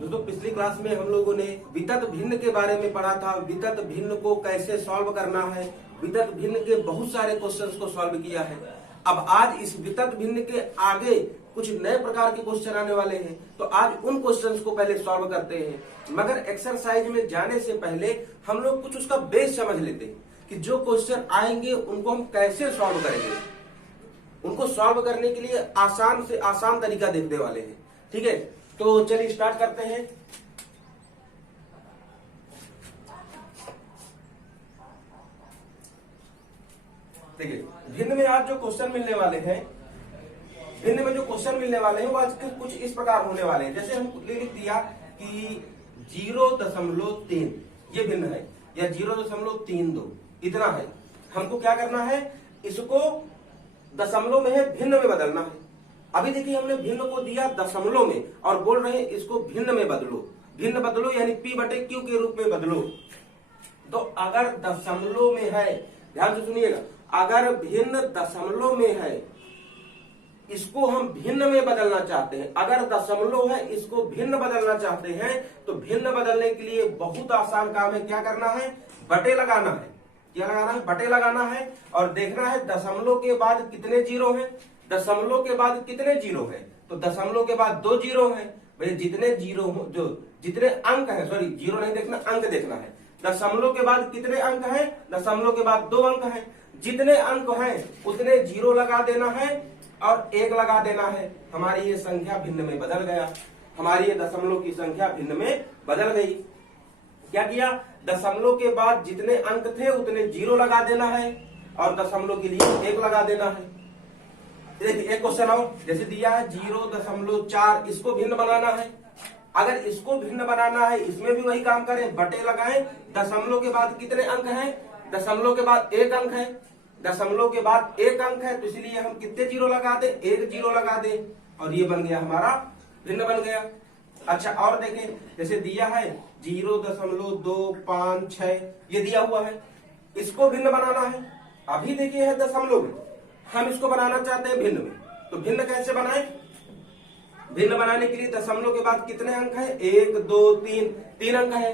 दोस्तों पिछली क्लास में हम लोगों ने वितत भिन्न के बारे में पढ़ा था। वितत भिन्न को कैसे सॉल्व करना है, वितत भिन्न के बहुत सारे क्वेश्चंस को सॉल्व किया है। अब आज इस वितत भिन्न के आगे कुछ नए प्रकार के क्वेश्चन आने वाले हैं, तो आज उन क्वेश्चंस को पहले सॉल्व करते हैं। मगर एक्सरसाइज में जाने से पहले हम लोग कुछ उसका बेस समझ लेते हैं कि जो क्वेश्चन आएंगे उनको हम कैसे सॉल्व करेंगे। उनको सॉल्व करने के लिए आसान से आसान तरीका देखने वाले हैं। ठीक है, तो चलिए स्टार्ट करते हैं। देखिए भिन्न में आज जो क्वेश्चन मिलने वाले हैं, भिन्न में जो क्वेश्चन मिलने वाले हैं वो आज कुछ इस प्रकार होने वाले हैं। जैसे हम लिख दिया कि 0.3 ये भिन्न है या 0.32 इतना है। हमको क्या करना है, इसको दशमलव में है भिन्न में बदलना है। अभी देखिए हमने भिन्न को दिया दशमलव में और बोल रहे हैं इसको भिन्न में बदलो। भिन्न बदलो यानी P/Q के रूप में बदलो। तो अगर दशमलव में है, ध्यान से सुनिएगा, अगर भिन्न दशमलव में है, इसको हम भिन्न में बदलना चाहते हैं। अगर दशमलव है इसको भिन्न बदलना चाहते हैं तो भिन्न बदलने के लिए बहुत आसान काम है। क्या करना है, बटे लगाना है। क्या लगाना है, बटे लगाना है और देखना है दशमलव के बाद कितने जीरो हैं। दशमलव के बाद कितने जीरो हैं, तो दशमलव के बाद 2 जीरो हैं। भाई जितने जीरो हो, जो जितने अंक है, सॉरी जीरो नहीं देखना, अंक देखना है। दशमलव के बाद कितने अंक हैं, दशमलव के बाद 2 अंक हैं। जितने अंक हैं उतने जीरो लगा देना है और 1 लगा देना है। हमारी ये संख्या भिन्न में बदल गया, हमारी ये दशमलव की संख्या भिन्न में बदल गई। क्या किया, दशमलव के बाद जितने अंक थे उतने जीरो लगा देना है और दशमलव के लिए 1 लगा देना है। देखिए एक क्वेश्चन और जैसे दिया है 0.4, इसको भिन्न बनाना है। अगर इसको भिन्न बनाना है, इसमें भी वही काम करें, बटे लगाएं। दशमलव के बाद कितने अंक हैं, दशमलव के बाद 1 अंक है। दशमलव के बाद 1 अंक है, तो इसलिए हम कितने जीरो लगा दें, 1 जीरो लगा दें और ये बन गया हमारा भिन्न बन गया। अच्छा और देखें, जैसे दिया है 0.256 ये दिया हुआ है, इसको भिन्न बनाना है। अभी देखिए है दशमलव में, हम इसको बनाना चाहते हैं भिन्न में, तो भिन्न कैसे बनाएं। भिन्न बनाने के लिए दशमलव के बाद कितने अंक है, 1 2 3 अंक है।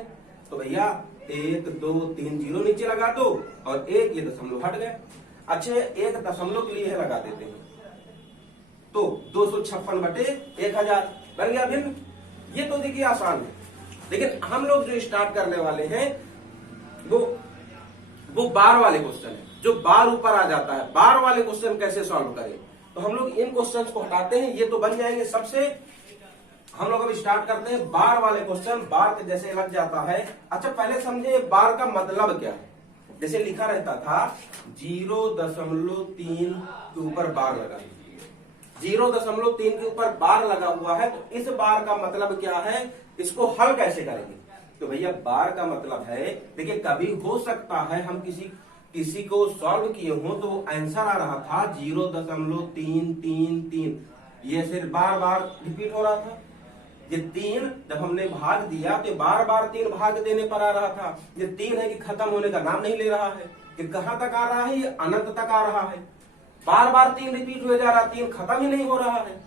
तो भैया 1 2 3 जीरो नीचे लगा दो और 1 ये दशमलव हट गया। अच्छा 1 दशमलव के लिए लगा देते हैं, तो 256/1000 बन गया भिन्न। ये तो देखिए आसान है, लेकिन हम लोग जो स्टार्ट करने वाले हैं वो बार वाले क्वेश्चन है, जो बार ऊपर आ जाता है। बार वाले क्वेश्चन कैसे सॉल्व करें, तो हम लोग इन क्वेश्चंस को हटाते हैं, ये तो बन जाएंगे सबसे। हम लोग अब स्टार्ट करते हैं बार वाले क्वेश्चन। बार के जैसे लग जाता है। अच्छा पहले समझे बार का मतलब क्या है। जैसे लिखा रहता था 0.3 के ऊपर बार लगा, 0.3 के ऊपर बार लगा हुआ है, तो इस बार का मतलब क्या है, इसको हल कैसे करेंगे। तो भैया बार का मतलब है, देखिए कभी हो सकता है हम किसी को सॉल्व किए हो तो आंसर आ रहा था 0.333, ये सिर्फ बार बार रिपीट हो रहा था। ये 3 जब हमने भाग दिया तो बार बार 3 भाग देने पर आ रहा था। ये 3 है कि खत्म होने का नाम नहीं ले रहा है, ये कहां तक आ रहा है, ये अनंत तक आ रहा है। बार बार 3 रिपीट हुए जा रहा, 3 खत्म ही नहीं हो रहा है।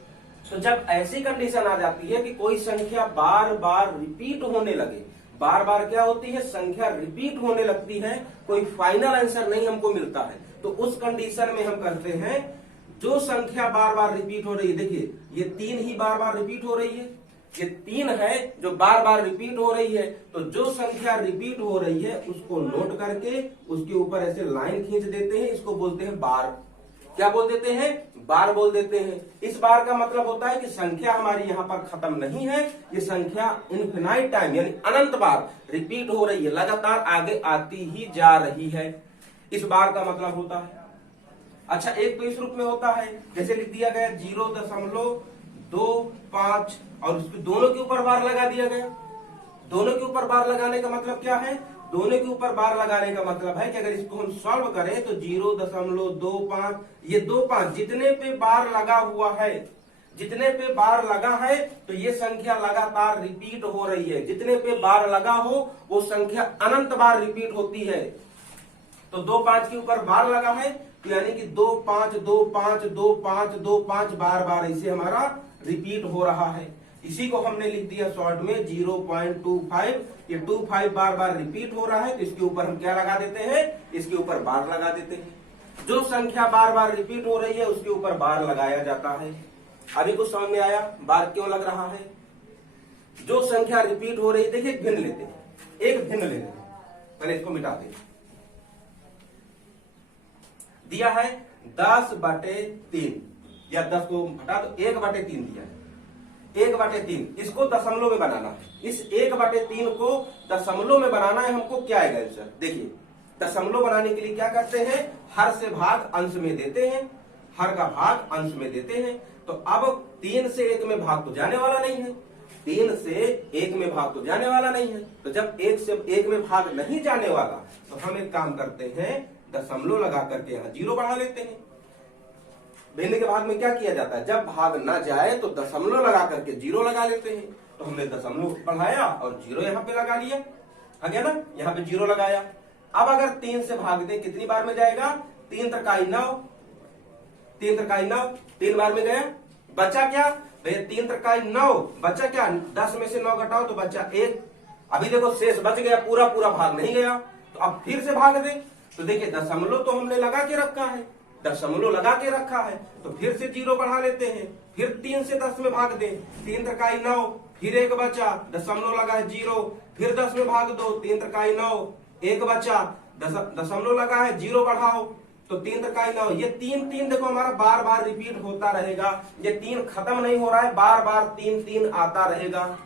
तो जब ऐसी कंडीशन आ जाती है कि कोई संख्या बार बार रिपीट होने लगे, बार बार क्या होती है, संख्या रिपीट होने लगती है, कोई फाइनल आंसर नहीं हमको मिलता है, तो उस कंडीशन में हम करते हैं जो संख्या बार बार रिपीट हो रही है। देखिए ये 3 ही बार बार रिपीट हो रही है, ये 3 है जो बार बार रिपीट हो रही है। तो जो संख्या रिपीट हो रही है उसको नोट करके उसके ऊपर ऐसे लाइन खींच देते हैं, इसको बोलते हैं बार। क्या बोल देते हैं, बार बोल देते हैं। इस बार का मतलब होता है कि संख्या हमारी यहाँ पर खत्म नहीं है, ये संख्या इनफिनाइट टाइम यानी अनंत बार रिपीट हो रही है, लगातार आगे आती ही जा रही है। इस बार का मतलब होता है। अच्छा एक तो इस रूप में होता है, जैसे लिख दिया गया 0.25 और उसके दोनों के ऊपर बार लगा दिया गया। दोनों के ऊपर बार लगाने का मतलब क्या है, दोनों के ऊपर बार लगाने का मतलब है कि अगर इसको हम सॉल्व करें तो 0.25, ये 25 जितने पे बार लगा हुआ है, जितने पे बार लगा है तो ये संख्या लगातार रिपीट हो रही है। जितने पे बार लगा हो वो संख्या अनंत बार रिपीट होती है। तो 25 के ऊपर बार लगा है तो यानी कि 25 25 25 25 बार बार इसे हमारा रिपीट हो रहा है। इसी को हमने लिख दिया शॉर्ट में 0.25। ये 25 बार बार रिपीट हो रहा है तो इसके ऊपर हम क्या लगा देते हैं, इसके ऊपर बार लगा देते हैं। जो संख्या बार बार रिपीट हो रही है उसके ऊपर बार लगाया जाता है। अभी कुछ समझ में आया बार क्यों लग रहा है? जो संख्या रिपीट हो रही है, देखिए भिन्न लेते हैं, एक भिन्न लेते हैं, पहले इसको मिटा दें। दिया है 10/3 या 10 को हटा दो, 1/3 दिया है, 1/3 इसको दशमलव में बनाना है। इस 1/3 को दशमलव में बनाना है हमको। क्या आएगा आंसर? देखिए दशमलव बनाने के लिए क्या करते हैं, हर से भाग अंश में देते हैं, हर का भाग अंश में देते हैं। तो अब 3 से 1 में भाग तो जाने वाला नहीं है, 3 से 1 में भाग तो जाने वाला नहीं है। तो जब 1 से 1 में भाग नहीं जाने वाला तो हम एक काम करते हैं, दशमलव लगा करके यहाँ 0 बढ़ा लेते हैं। भिन्न के भाग में क्या किया जाता है, जब भाग ना जाए तो दशमलव लगा करके 0 लगा लेते हैं। तो हमने दशमलव बढ़ाया और 0 यहाँ पे लगा लिया, आ गया ना, यहाँ पे 0 लगाया। अब अगर 3 से भाग दे कितनी बार में जाएगा, 3 त्रिकाई 9, 3 त्रिकाई 9, 3 बार में गया। बचा क्या भैया, 3 त्रिकाई 9, बचा क्या, 10 में से 9 घटाओ तो बचा 1। अभी देखो शेष बच गया, पूरा पूरा भाग नहीं गया। तो अब फिर से भाग दे तो देखिए दशमलव तो हमने लगा के रखा है, दशमलव लगा के रखा है, तो फिर से 0 बढ़ा लेते हैं। फिर 3 से 10 में भाग दे, 3 त्रिकाई 9, फिर 1 बचा, दशमलव लगा है 0, फिर 10 में भाग दो, 3 त्रिकाई 9, 1 बचा, दशमलव लगा है 0 बढ़ाओ तो 3 त्रिकाई 9। ये 3 देखो हमारा बार बार रिपीट होता रहेगा, ये 3 खत्म नहीं हो रहा है, बार बार 3 आता रहेगा।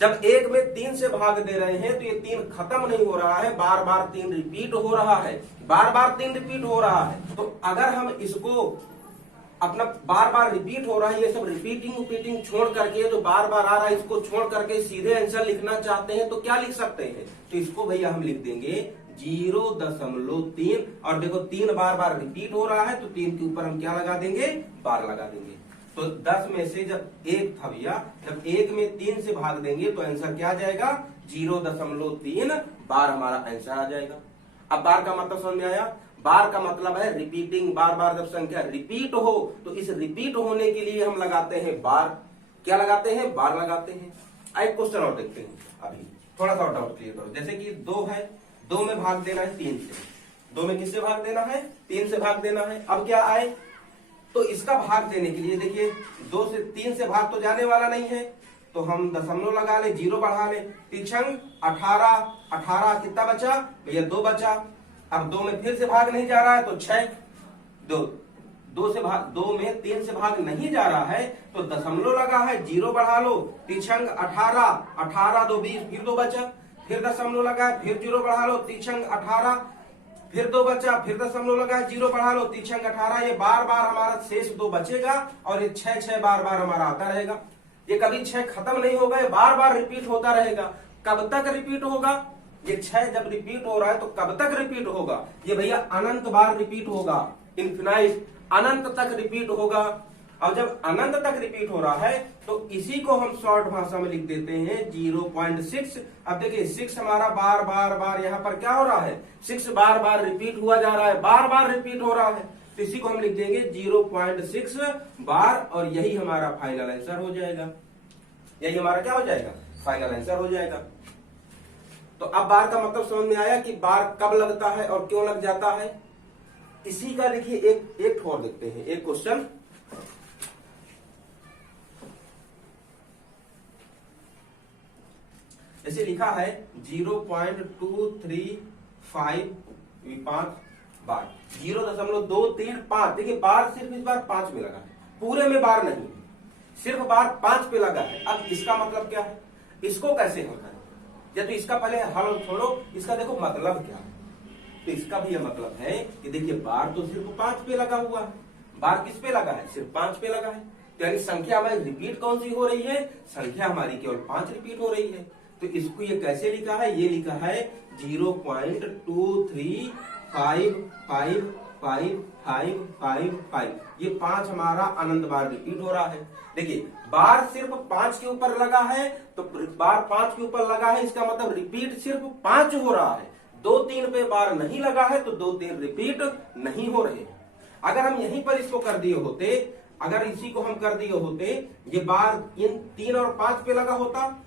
जब 1 में 3 से भाग दे रहे हैं तो ये 3 खत्म नहीं हो रहा है, बार बार 3 रिपीट हो रहा है, बार बार 3 रिपीट हो रहा है। तो अगर हम इसको अपना बार बार रिपीट हो रहा है, ये सब रिपीटिंग छोड़ करके जो बार बार आ रहा है इसको छोड़ करके सीधे आंसर लिखना चाहते हैं तो क्या लिख सकते हैं, तो इसको भैया हम लिख देंगे 0.3। और देखो 3 बार बार रिपीट हो रहा है तो 3 के ऊपर हम क्या लगा देंगे, बार लगा देंगे। तो 10 में से जब 1 था भैया, जब 1 में 3 से भाग देंगे तो आंसर क्या आ जाएगा, 0.3 बार हमारा आंसर आ जाएगा। अब बार का मतलब समझ में आया? बार का मतलब है रिपीटिंग, बार बार जब संख्या रिपीट हो तो इस रिपीट होने के लिए हम लगाते हैं बार। क्या लगाते हैं, बार लगाते हैं। एक क्वेश्चन और देखते हैं, अभी थोड़ा सा डाउट क्लियर करो। जैसे कि 2 है, 2 में भाग देना है 3 से, 2 में किससे भाग देना है, 3 से भाग देना है। अब क्या आए, तो इसका भाग देने के लिए देखिए 2 से 3 से भाग तो जाने वाला नहीं है, तो हम दशमलव लगा ले, 0 बढ़ा ले, तीछंग 18, 18 कितना बचा भैया, 2 बचा। अब 2 में फिर से भाग नहीं जा रहा है तो 6, 2 में 3 से भाग नहीं जा रहा है तो दशमलव लगा है, 0 बढ़ा लो, तीछंग 18, 18 2 20, फिर 2 बचा, फिर दशमलव लगा है, फिर 0 बढ़ा लो, तीछंग 18, फिर 2 बचा, फिर दशमलव लगा है, 0 बढ़ा लो, तीछंग 18। ये बार बार हमारा शेष 2 बचेगा और ये 6 बार बार हमारा आता रहेगा। ये कभी 6 खत्म नहीं होगा, ये बार बार रिपीट होता रहेगा। कब तक रिपीट होगा, ये 6 जब रिपीट हो रहा है तो कब तक रिपीट होगा, ये भैया अनंत बार रिपीट होगा, इन्फिनाइट, अनंत तक रिपीट होगा। और जब अनंत तक रिपीट हो रहा है तो इसी को हम शॉर्ट भाषा में लिख देते हैं 0.6। अब देखिए 6 हमारा बार बार बार यहाँ पर क्या हो रहा है, 6 बार बार रिपीट हुआ जा रहा है, बार बार रिपीट हो रहा है, तो इसी को हम लिख देंगे 0.6 बार और यही हमारा फाइनल आंसर हो जाएगा। यही हमारा क्या हो जाएगा, फाइनल आंसर हो जाएगा। तो अब बार का मतलब समझ में आया कि बार कब लगता है और क्यों लग जाता है। इसी का देखिए एक ठोर देखते हैं, एक क्वेश्चन। जैसे लिखा है 0.235 बार, 0.235। देखिए बार सिर्फ इस बार 5 में लगा है, पूरे में बार नहीं, सिर्फ बार 5 पे लगा है। अब इसका मतलब क्या है, इसको कैसे हल करें, या तो इसका पहले हल छोड़ो, इसका देखो मतलब क्या है। तो इसका भी यह मतलब है कि देखिए बार तो सिर्फ 5 पे लगा हुआ है, बार किस पे लगा है, सिर्फ 5 पे लगा है। तो यानी संख्या हमारी रिपीट कौन सी हो रही है, संख्या हमारी केवल 5 रिपीट हो रही है। तो इसको ये कैसे लिखा है, ये लिखा है 0.2355555। ये 5 हमारा अनंत बार रिपीट हो रहा है। देखिए बार सिर्फ 5 के ऊपर लगा है, तो बार 5 के ऊपर लगा है, इसका मतलब रिपीट सिर्फ 5 हो रहा है। 2-3 पे बार नहीं लगा है तो 2-3 रिपीट नहीं हो रहे। अगर हम यहीं पर इसको कर दिए होते, अगर इसी को हम कर दिए होते, ये बार इन 3 और 5 पे लगा होता,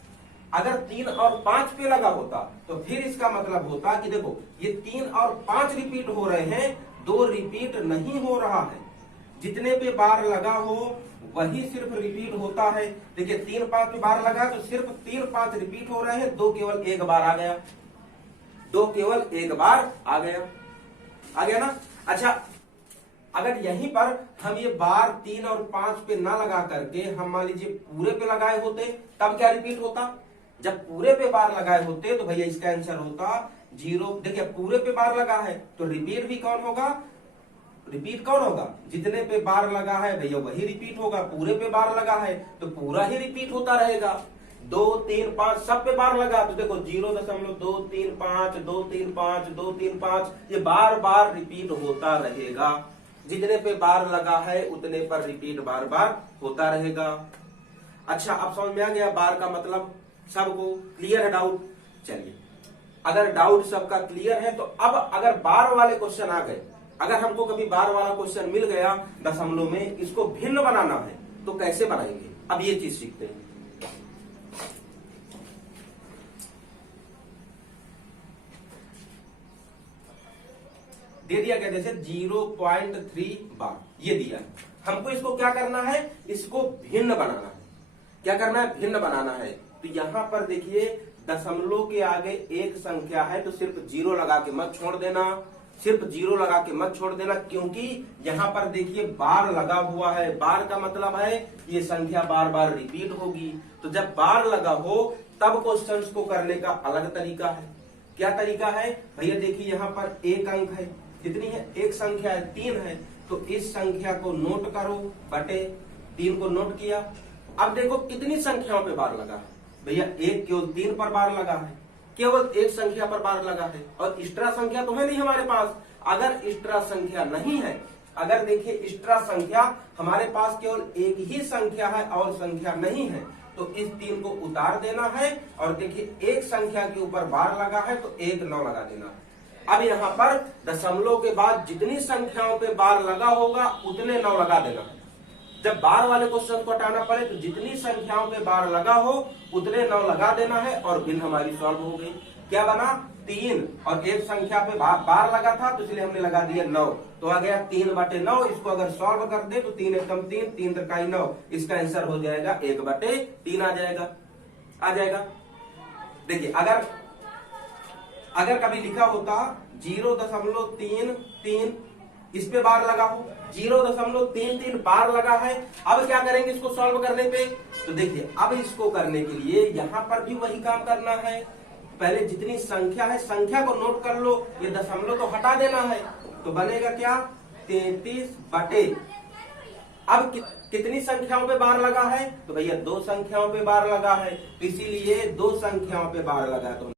अगर 3 और 5 पे लगा होता तो फिर इसका मतलब होता कि देखो ये 3 और 5 रिपीट हो रहे हैं, 2 रिपीट नहीं हो रहा है। जितने पे बार लगा हो वही सिर्फ रिपीट होता है। देखिए 3-5 पे बार लगा तो सिर्फ 3-5 रिपीट हो रहे हैं, 2 केवल एक बार आ गया, 2 केवल एक बार आ गया ना। अच्छा, अगर यहीं पर हम ये बार 3 और 5 पे ना लगा करके हम मान लीजिए पूरे पे लगाए होते, तब क्या रिपीट होता? जब पूरे पे बार लगाए होते तो भैया इसका आंसर होता 0। देखिए पूरे पे बार लगा है तो रिपीट भी कौन होगा? रिपीट कौन होगा? जितने पे बार लगा है भैया वही रिपीट होगा। पूरे पे बार लगा है तो पूरा ही रिपीट होता रहेगा। 2, 3, 5 सब पे बार लगा तो देखो 0.235, 235, 235 ये बार बार रिपीट होता रहेगा। जितने पे बार लगा है उतने पर रिपीट बार बार होता रहेगा। अच्छा, अब समझ में आ गया बार का मतलब? सबको क्लियर है डाउट? चलिए, अगर डाउट सबका क्लियर है तो अब अगर बार वाले क्वेश्चन आ गए, अगर हमको कभी बार वाला क्वेश्चन मिल गया दशमलव में, इसको भिन्न बनाना है तो कैसे बनाएंगे, अब ये चीज सीखते हैं। दे दिया क्या, जैसे 0.3 बार ये दिया है, हमको इसको क्या करना है? इसको भिन्न बनाना है। क्या करना है? भिन्न बनाना है। तो यहां पर देखिए दशमलव के आगे एक संख्या है तो सिर्फ 0 लगा के मत छोड़ देना, सिर्फ 0 लगा के मत छोड़ देना, क्योंकि यहां पर देखिए बार लगा हुआ है। बार का मतलब है ये संख्या बार बार रिपीट होगी। तो जब बार लगा हो तब क्वेश्चंस को करने का अलग तरीका है। क्या तरीका है भैया? देखिए यहां पर एक अंक है, कितनी है? एक संख्या है, 3 है, तो इस संख्या को नोट करो बटे 3 को नोट किया। अब देखो कितनी संख्याओं पे बार लगा है भैया? एक केवल 3 पर बार लगा है, केवल एक संख्या पर बार लगा है, और एक्स्ट्रा संख्या तो है नहीं हमारे पास। अगर एक्स्ट्रा संख्या नहीं है, अगर देखिए एक्स्ट्रा संख्या हमारे पास केवल एक ही संख्या है और संख्या नहीं है, तो इस 3 को उतार देना है, और देखिए एक संख्या के ऊपर बार लगा है तो 1 9 लगा देना है। अब यहाँ पर दशमलव के बाद जितनी संख्याओं पे बार लगा होगा उतने 9 लगा देना है। जब बार वाले क्वेश्चन को हटाना पड़े तो जितनी संख्याओं पे बार लगा हो उतने 9 लगा देना है, और भिन्न हमारी सॉल्व हो गई। क्या बना? 3, और एक संख्या पे बार लगा था तो इसलिए हमने लगा दिया 9, तो आ गया 3/9। इसको अगर सॉल्व कर दे तो 3 एकम 3, 3 त्रिकाई 9, इसका आंसर हो जाएगा 1/3 आ जाएगा। देखिए अगर कभी लिखा होता 0.33 इस पे बार लगा हो, 0.33 बार लगा है। अब क्या करेंगे इसको सॉल्व करने पे? तो देखिए अब इसको करने के लिए यहाँ पर भी वही काम करना है। पहले जितनी संख्या है संख्या को नोट कर लो, ये दशमलव तो हटा देना है, तो बनेगा क्या? 33 बटे, अब कितनी संख्याओं पे बार लगा है? तो भैया 2 संख्याओं पे बार लगा है, तो इसीलिए 2 संख्याओं पे बार लगा तो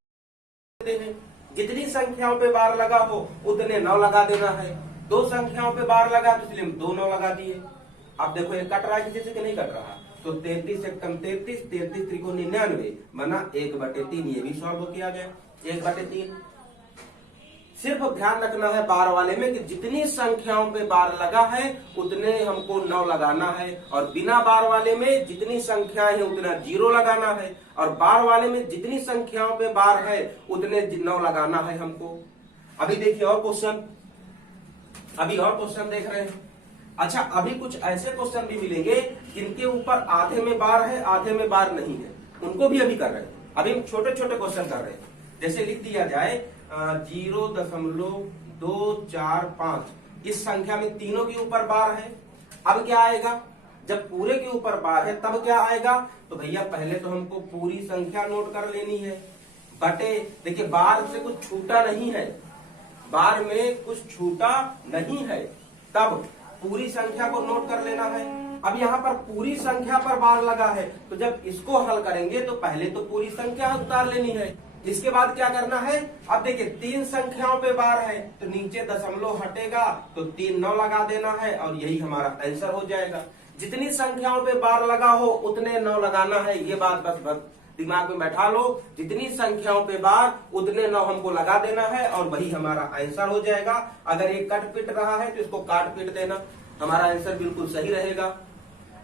जितनी संख्याओं पे बार लगा हो उतने 9 लगा देना है। 2 संख्याओं पे बार लगा तो इसलिए 2 9 लगा दिए। अब देखो ये कट रहा है किसी से कि नहीं कट रहा? तो 33 एकम 33, 33 त्रिकोण 99 बना 1/3, ये भी सॉल्व किया गया 1/3। सिर्फ ध्यान रखना है बार वाले में कि जितनी संख्याओं पे बार लगा है उतने हमको 9 लगाना है, और बिना बार वाले में जितनी संख्याएं है उतना 0 लगाना है, और बार वाले में जितनी संख्याओं पे बार है उतने 9 लगाना है हमको। अभी देखिए और क्वेश्चन देख रहे हैं। अच्छा, अभी कुछ ऐसे क्वेश्चन भी मिलेंगे जिनके ऊपर आधे में बार है आधे में बार नहीं है, उनको भी अभी कर रहे हैं। अभी हम छोटे छोटे क्वेश्चन कर रहे हैं। जैसे लिख दिया जाए 0.245, इस संख्या में तीनों के ऊपर बार है। अब क्या आएगा? जब पूरे के ऊपर बार है तब क्या आएगा? तो भैया पहले तो हमको पूरी संख्या नोट कर लेनी है बटे, देखिए बार से कुछ छूटा नहीं है, बार में कुछ छूटा नहीं है, तब पूरी संख्या को नोट कर लेना है। अब यहाँ पर पूरी संख्या पर बार लगा है, तो जब इसको हल करेंगे तो पहले तो पूरी संख्या उतार लेनी है। इसके बाद क्या करना है? अब देखिए 3 संख्याओं पे बार है तो नीचे दशमलव हटेगा तो 3 9 लगा देना है, और यही हमारा आंसर हो जाएगा। जितनी संख्याओं पे बार लगा हो उतने 9 लगाना है, ये बात बस दिमाग में बैठा लो। जितनी संख्याओं पे बार उतने 9 हमको लगा देना है, और वही हमारा आंसर हो जाएगा। अगर ये कट पिट रहा है तो इसको काट पीट देना, हमारा आंसर बिल्कुल सही रहेगा।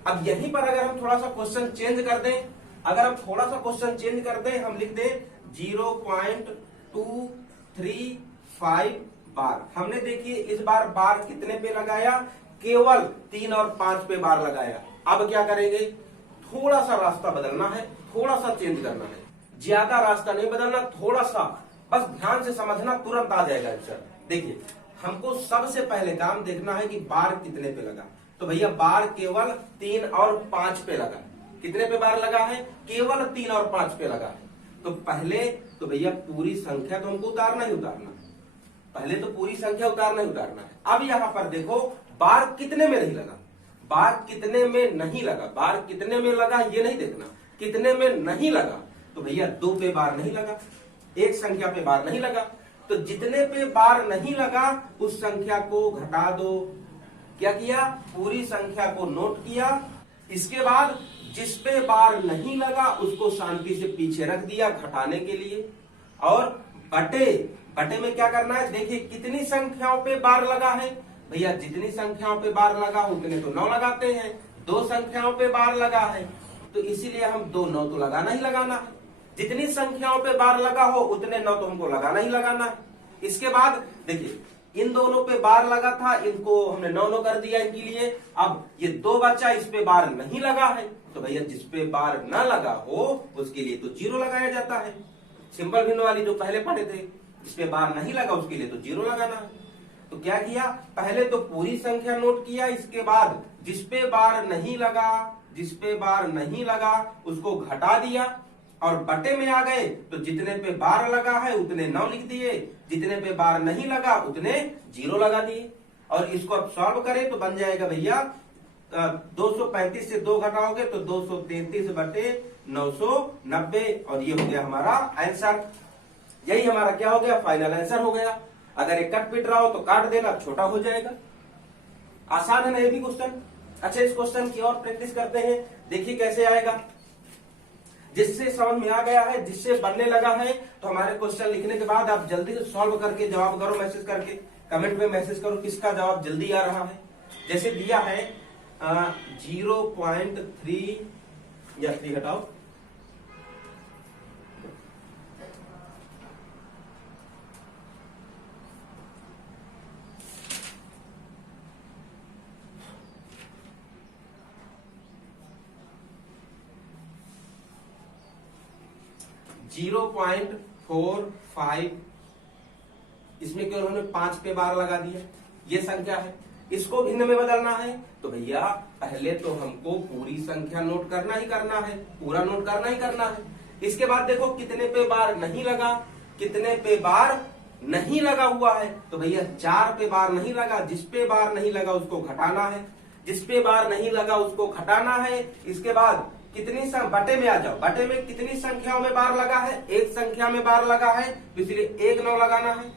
अब यहीं पर अगर हम थोड़ा सा क्वेश्चन चेंज कर दें, अगर हम थोड़ा सा क्वेश्चन चेंज कर दें, हम लिख दें 0.235 बार। हमने देखिए इस बार बार कितने पे लगाया, केवल 3 और 5 पे बार लगाया। अब क्या करेंगे, थोड़ा सा रास्ता बदलना है, थोड़ा सा चेंज करना है, ज्यादा रास्ता नहीं बदलना, थोड़ा सा बस ध्यान से समझना, तुरंत आ जाएगा आंसर। देखिए हमको सबसे पहले काम देखना है कि बार कितने पे लगा। तो भैया बार केवल 3 और 5 पे लगा। कितने पे बार लगा है, केवल 3 और 5 पे लगा है। तो पहले तो भैया पूरी संख्या तो हमको उतारना ही उतारना है, पहले तो पूरी संख्या उतारना ही उतारना है। अब यहां पर देखो बार कितने में नहीं लगा, बार कितने में नहीं लगा, बार कितने में लगा ये नहीं देखना, कितने में नहीं लगा। तो भैया 2 पे बार नहीं लगा, एक संख्या पे बार नहीं लगा। तो जितने पे बार नहीं लगा उस संख्या को घटा दो। क्या किया, पूरी संख्या को नोट किया, इसके बाद जिस पे बार नहीं लगा उसको शांति से पीछे रख दिया घटाने के लिए। और बटे, बटे में क्या करना है, देखिए कितनी संख्याओं पे बार लगा है, भैया जितनी संख्याओं पे बार लगा उतने तो 9 लगाते हैं। 2 संख्याओं पे बार लगा है तो इसीलिए हम 2 9 तो लगाना ही लगाना है। जितनी संख्याओं पे बार लगा हो उतने 9 तो हमको लगाना ही लगाना है। इसके बाद देखिए इन दोनों पे बार लगा था, इनको हमने 9 9 कर दिया इनके लिए। अब ये 2 बचा, इस पे बार नहीं लगा है, तो भैया जिस पे बार न लगा हो उसके लिए तो 0 लगाया जाता है। सिंपल भिन्न वाली जो पहले पढ़े थे, जिस पे बार नहीं लगा उसके लिए तो 0 लगाना है। तो क्या किया, पहले तो पूरी संख्या नोट किया, इसके बाद जिस पे बार नहीं लगा, जिस पे बार नहीं लगा उसको घटा दिया और बटे में आ गए। तो जितने पे बार लगा है उतने 9 लिख दिए, जितने पे बार नहीं लगा उतने 0 लगा दिए। और इसको अब सॉल्व करें तो बन जाएगा भैया 235 से 2 घटाओगे तो 233 बटे 990 और ये हो गया हमारा आंसर। यही हमारा क्या हो गया, फाइनल आंसर हो गया। अगर ये कट पिट रहा हो तो काट देना, छोटा हो जाएगा। आसान है ना ये भी क्वेश्चन। अच्छा इस क्वेश्चन की और प्रैक्टिस करते हैं, देखिए कैसे आएगा। जिससे समझ में आ गया है, जिससे बनने लगा है, तो हमारे क्वेश्चन लिखने के बाद आप जल्दी से सॉल्व करके जवाब करो, मैसेज करके कमेंट में मैसेज करो किसका जवाब जल्दी आ रहा है। जैसे दिया है 0.3 या 3 हटाओ, 0.45, इसमें क्यों उन्होंने 5 पे बार लगा दिया, ये संख्या है। इसको भिन्न में बदलना है तो भैया पहले तो हमको पूरी संख्या नोट करना ही करना है, पूरा नोट करना ही करना है। इसके बाद देखो कितने पे बार नहीं लगा, कितने पे बार नहीं लगा हुआ है, तो भैया 4 पे बार नहीं लगा, जिस पे बार नहीं लगा उसको घटाना है, जिस पे बार नहीं लगा उसको घटाना है। इसके बाद कितनी बटे में आ जाओ, बटे में कितनी संख्याओं में बार लगा है, एक संख्या में बार लगा है तो इसलिए 1 9 लगाना है।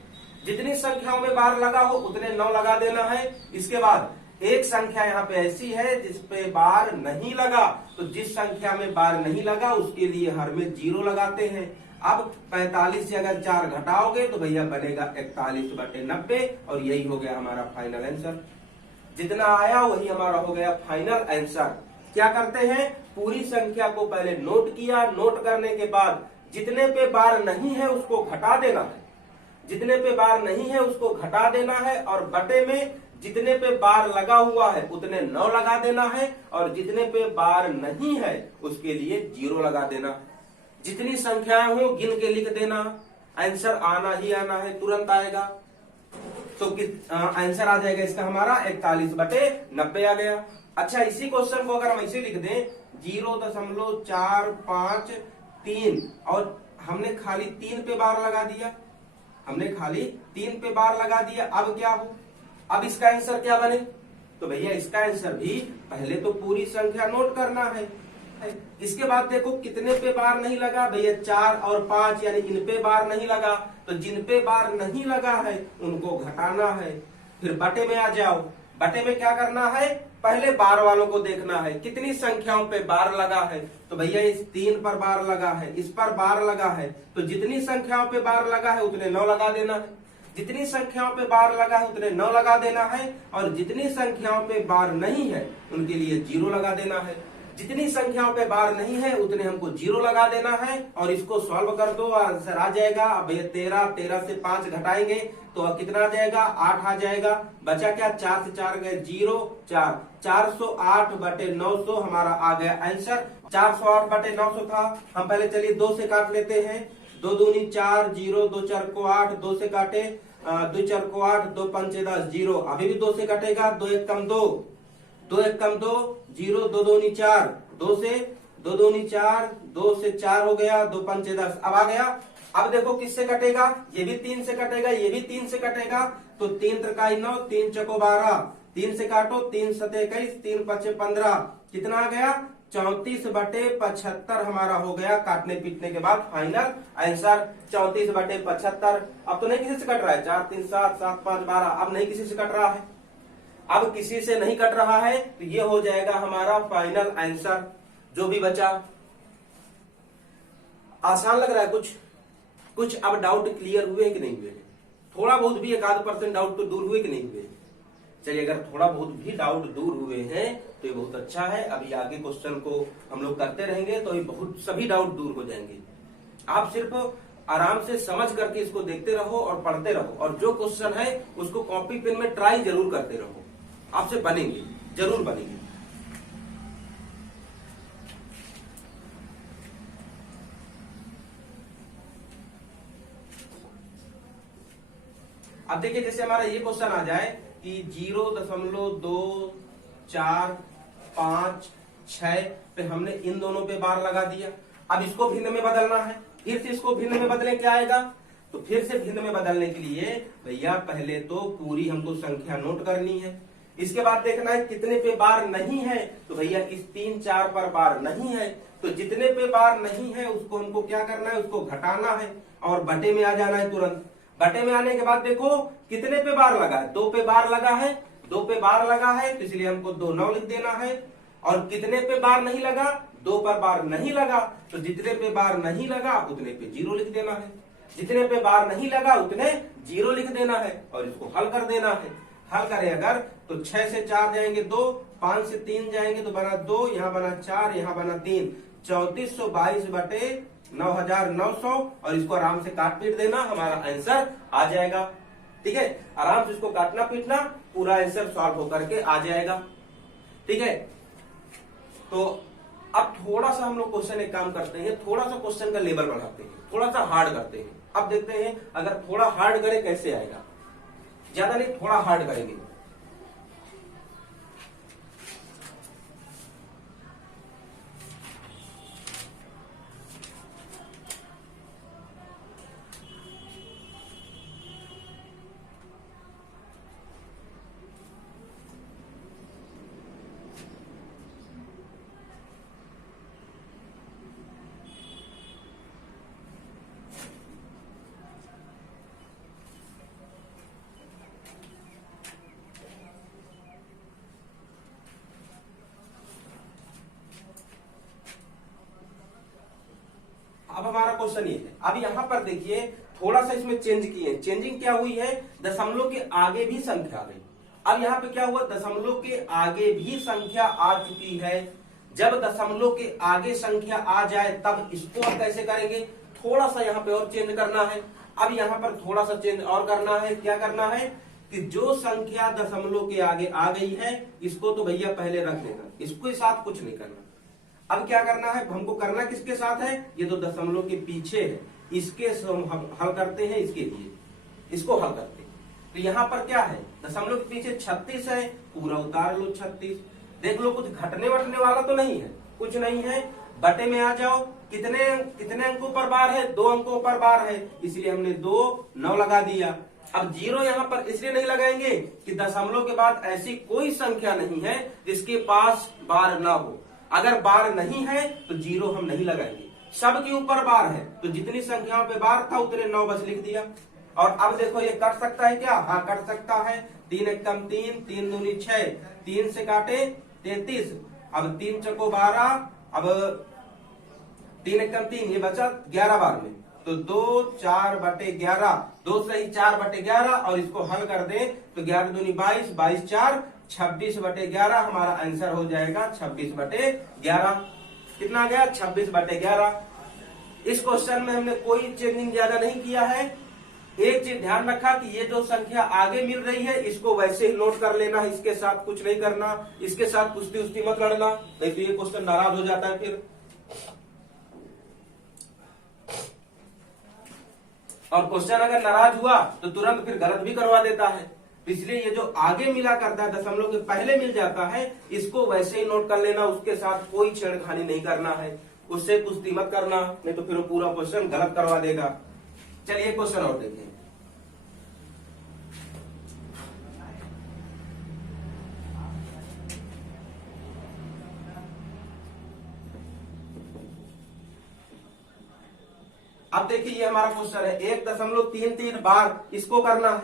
जितनी संख्याओं में बार लगा हो उतने 9 लगा देना है। इसके बाद एक संख्या यहाँ पे ऐसी है जिस पे बार नहीं लगा, तो जिस संख्या में बार नहीं लगा उसके लिए हर में 0 लगाते हैं। अब 45 से अगर 4 घटाओगे तो भैया बनेगा 41 बटे 90 और यही हो गया हमारा फाइनल आंसर। जितना आया वही हमारा हो गया फाइनल आंसर। क्या करते हैं, पूरी संख्या को पहले नोट किया, नोट करने के बाद जितने पे बार नहीं है उसको घटा देना है, जितने पे बार नहीं है उसको घटा देना है। और बटे में जितने पे बार लगा हुआ है उतने 9 लगा देना है और जितने पे बार नहीं है उसके लिए 0 लगा देना। जितनी संख्याएं हो गिन के लिख देना, आंसर आना ही आना है, तुरंत आएगा। तो आंसर आ जाएगा इसका हमारा 41 बटे 90 आ गया। अच्छा इसी क्वेश्चन को अगर हम ऐसे लिख दें 0.453 और हमने खाली 3 पे बार लगा दिया, हमने खाली 3 पे बार लगा दिया। अब क्या हो, अब इसका आंसर क्या बने, तो भैया इसका आंसर भी पहले तो पूरी संख्या नोट करना है। इसके बाद देखो कितने पे बार नहीं लगा, भैया 4 और 5 यानी इन पे बार नहीं लगा, तो जिन पे बार नहीं लगा है उनको घटाना है। फिर बटे में आ जाओ, बटे में क्या करना है, पहले बार वालों को देखना है कितनी संख्याओं पे बार लगा है। तो भैया इस 3 पर बार लगा है, इस पर बार लगा है, तो जितनी संख्याओं पे बार लगा है उतने 9 लगा देना है। जितनी संख्याओं पे बार लगा है उतने 9 लगा देना है, और जितनी संख्याओं पे बार नहीं है उनके लिए 0 लगा देना है। जितनी संख्याओं पे बार नहीं है उतने हमको 0 लगा देना है, और इसको सॉल्व कर दो, आंसर आ जाएगा। अब ये 13 से 5 घटाएंगे तो कितना आ जाएगा, 8 आ जाएगा। बचा क्या, 4 से 4 गए 0, 4, 408/900 हमारा आ गया आंसर। 408/900 था। हम पहले चलिए 2 से काट लेते हैं। 2 दूनी 4, 0, 2 4 को 8, 2 से काटे, 2 4 को 8, 2 5 10, 0। अभी भी 2 से कटेगा, 2 1 कम 2, 2 1 कम 2, 0, 2 दूनी 4, 2 से 2 दूनी 4, 2 से 4 हो गया, 2 5 10। अब आ गया। अब देखो किससे कटेगा, ये भी 3 से कटेगा, ये भी 3 से कटेगा, तो 3 त्रिकाई 9, 3 चौको 12, 3 से काटो, 3 7 21, 3 5 15, कितना आ गया, 34/75 हमारा हो गया काटने पीटने के बाद फाइनल आंसर 34/75। अब तो नहीं किसी से कट रहा है, 4 3 7 7 5 12, अब नहीं किसी से कट रहा है। अब किसी से नहीं कट रहा है तो ये हो जाएगा हमारा फाइनल आंसर जो भी बचा। आसान लग रहा है कुछ अब डाउट क्लियर हुए कि नहीं हुए, थोड़ा बहुत भी 1-8% डाउट तो दूर हुए कि नहीं हुए। चलिए अगर थोड़ा बहुत भी डाउट दूर हुए हैं तो ये बहुत अच्छा है। अभी आगे क्वेश्चन को हम लोग करते रहेंगे तो ये बहुत सभी डाउट दूर हो जाएंगे। आप सिर्फ आराम से समझ करके इसको देखते रहो और पढ़ते रहो, और जो क्वेश्चन है उसको कॉपी पेन में ट्राई जरूर करते रहो, आपसे बनेंगे, जरूर बनेंगे। अब देखिए जैसे हमारा ये क्वेश्चन आ जाए कि 0.245 पे हमने इन दोनों पे बार लगा दिया। अब इसको भिन्न में बदलना है, फिर से इसको भिन्न में बदलने क्या आएगा, तो फिर से भिन्न में बदलने के लिए भैया पहले तो पूरी हमको संख्या नोट करनी है। इसके बाद देखना है कितने पे बार नहीं है, तो भैया इस 3 4 पर बार नहीं है, तो जितने पे बार नहीं है उसको हमको क्या करना है, उसको घटाना है और बटे में आ जाना है तुरंत। बटे में आने के बाद देखो कितने पे बार लगा है, 2 पे बार लगा है, 2 पे बार लगा है तो इसलिए हमको 2 9 लिख देना है। और कितने पे बार नहीं लगा, 2 पर बार नहीं लगा, तो जितने पे बार नहीं लगा उतने पे 0 लिख देना है। जितने पे बार नहीं लगा उतने 0 लिख देना है और इसको हल कर देना है। हल करें अगर तो 6 से 4 जाएंगे 2, 5 से 3 जाएंगे तो बना 2, यहाँ बना 4, यहाँ बना 3, 3422/9900, और इसको आराम से काट पीट देना, हमारा आंसर आ जाएगा। ठीक है, आराम से इसको काटना पीटना, पूरा आंसर सॉल्व होकर के आ जाएगा। ठीक है, तो अब थोड़ा सा हम लोग क्वेश्चन एक काम करते हैं, थोड़ा सा क्वेश्चन का लेवल बढ़ाते हैं, थोड़ा सा हार्ड करते हैं। अब देखते हैं अगर थोड़ा हार्ड करें कैसे आएगा, ज्यादा नहीं थोड़ा हार्ड करेंगे। अब हमारा क्वेश्चन ये है, अब यहाँ पर देखिए थोड़ा सा इसमें चेंज किए। चेंजिंग क्या हुई है, दशमलव के आगे भी संख्या आ गई। अब यहाँ पे क्या हुआ, दशमलव के आगे भी संख्या आ चुकी है। जब दशमलव के आगे संख्या आ जाए तब इसको हम कैसे करेंगे, थोड़ा सा यहाँ पे और चेंज करना है। अब यहाँ पर थोड़ा सा चेंज और करना है, क्या करना है कि जो संख्या दशमलव के आगे आ गई है इसको तो भैया पहले रख लेना, इसके साथ कुछ नहीं करना। अब क्या करना है, हमको करना किसके साथ है, ये तो दशमलव के पीछे है, इसके हम हल करते हैं, इसके लिए इसको हल करते हैं। तो यहाँ पर क्या है, दशमलव के पीछे 36 है, पूरा उतार लो 36। देख लो कुछ घटने वटने वाला तो नहीं है, कुछ नहीं है। बटे में आ जाओ, कितने कितने अंकों पर बार है, 2 अंकों पर बार है, इसलिए हमने 2 9 लगा दिया। अब 0 यहाँ पर इसलिए नहीं लगाएंगे कि दशमलव के बाद ऐसी कोई संख्या नहीं है जिसके पास बार ना हो। अगर बार नहीं है तो 0 हम नहीं लगाएंगे, सबके ऊपर बार है, तो जितनी संख्याओं पे बार था उतने 9 बस लिख दिया। और अब देखो ये कट सकता है क्या, हाँ कट सकता है। 3 1 3, 3 दूनी 6, 3 से काटे 33, अब 3 चौको 12, अब 3 1 3, ये बचा 11 बार में, तो 2 4/11, 2 सही 4/11 और इसको हल कर दें तो 11 दूनी 22, 22 4 26/11 हमारा आंसर हो जाएगा 26/11। कितना आ गया 26/11। इस क्वेश्चन में हमने कोई चेंजिंग ज्यादा नहीं किया है। एक चीज ध्यान रखा कि ये जो संख्या आगे मिल रही है इसको वैसे ही नोट कर लेना, इसके साथ कुछ नहीं करना, इसके साथ कुश्ती उस्ती मत लड़ना, नहीं तो ये क्वेश्चन नाराज हो जाता है फिर। और क्वेश्चन अगर नाराज हुआ तो तुरंत फिर गलत भी करवा देता है। इसलिए ये जो आगे मिला करता है दशमलव के पहले मिल जाता है इसको वैसे ही नोट कर लेना, उसके साथ कोई छेड़खानी नहीं करना है, उससे कुश्ती मत करना, नहीं तो फिर वो पूरा क्वेश्चन गलत करवा देगा। चलिए क्वेश्चन और देखिए। अब देखिए ये हमारा क्वेश्चन है 1.33 बार इसको करना है,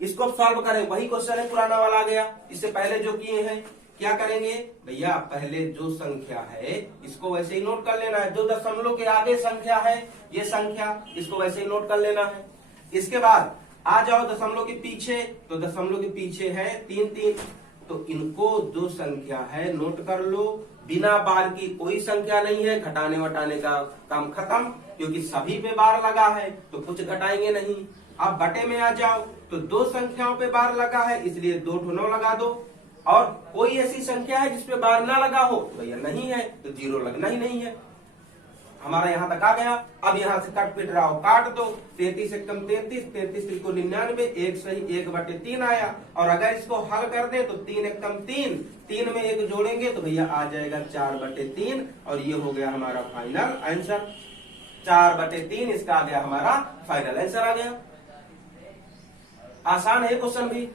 इसको सॉल्व करें। वही क्वेश्चन है पुराना वाला आ गया, इससे पहले जो किए हैं। क्या करेंगे भैया, पहले जो संख्या है इसको वैसे ही नोट कर लेना है, जो दशमलव के आगे संख्या है ये संख्या, इसको वैसे ही नोट कर लेना है। इसके बाद आ जाओ दशमलव के पीछे, तो दशमलव के पीछे है 3, तो इनको जो संख्या है नोट कर लो। बिना बार की कोई संख्या नहीं है, घटाने वटाने का काम खत्म, क्योंकि सभी पे बार लगा है तो कुछ घटाएंगे नहीं। अब बटे में आ जाओ, तो दो संख्याओं पे बार लगा है इसलिए 2 9 लगा दो, और कोई ऐसी संख्या है जिसपे बार ना लगा हो तो भैया नहीं है, तो 0 लगना ही नहीं है। हमारा यहाँ तक आ गया। अब यहाँ से कट पिट रहा हो काट दो, 33 एकम 33, 33 को 99, 1 सही 1/3 आया। और अगर इसको हल कर दे तो 3 एकम 3, 3 में 1 जोड़ेंगे तो भैया आ जाएगा 4/3, और ये हो गया हमारा फाइनल आंसर 4/3। इसका आ गया हमारा फाइनल आंसर आ गया। आसान है क्वेश्चन भी,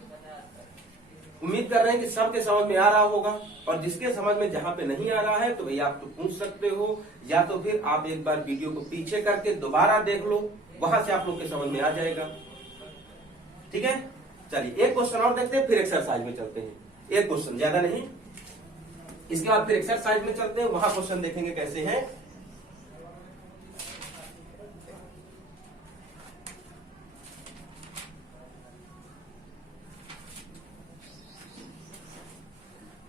उम्मीद कर रहे हैं कि सबके समझ में आ रहा होगा। और जिसके समझ में जहां पे नहीं आ रहा है तो भैया आप तो पूछ सकते हो, या तो फिर आप एक बार वीडियो को पीछे करके दोबारा देख लो, वहां से आप लोग के समझ में आ जाएगा। ठीक है, चलिए एक क्वेश्चन और देखते हैं, फिर एक्सरसाइज में चलते हैं। एक क्वेश्चन, ज्यादा नहीं, इसके बाद फिर एक्सरसाइज में चलते हैं, वहां क्वेश्चन देखेंगे कैसे है।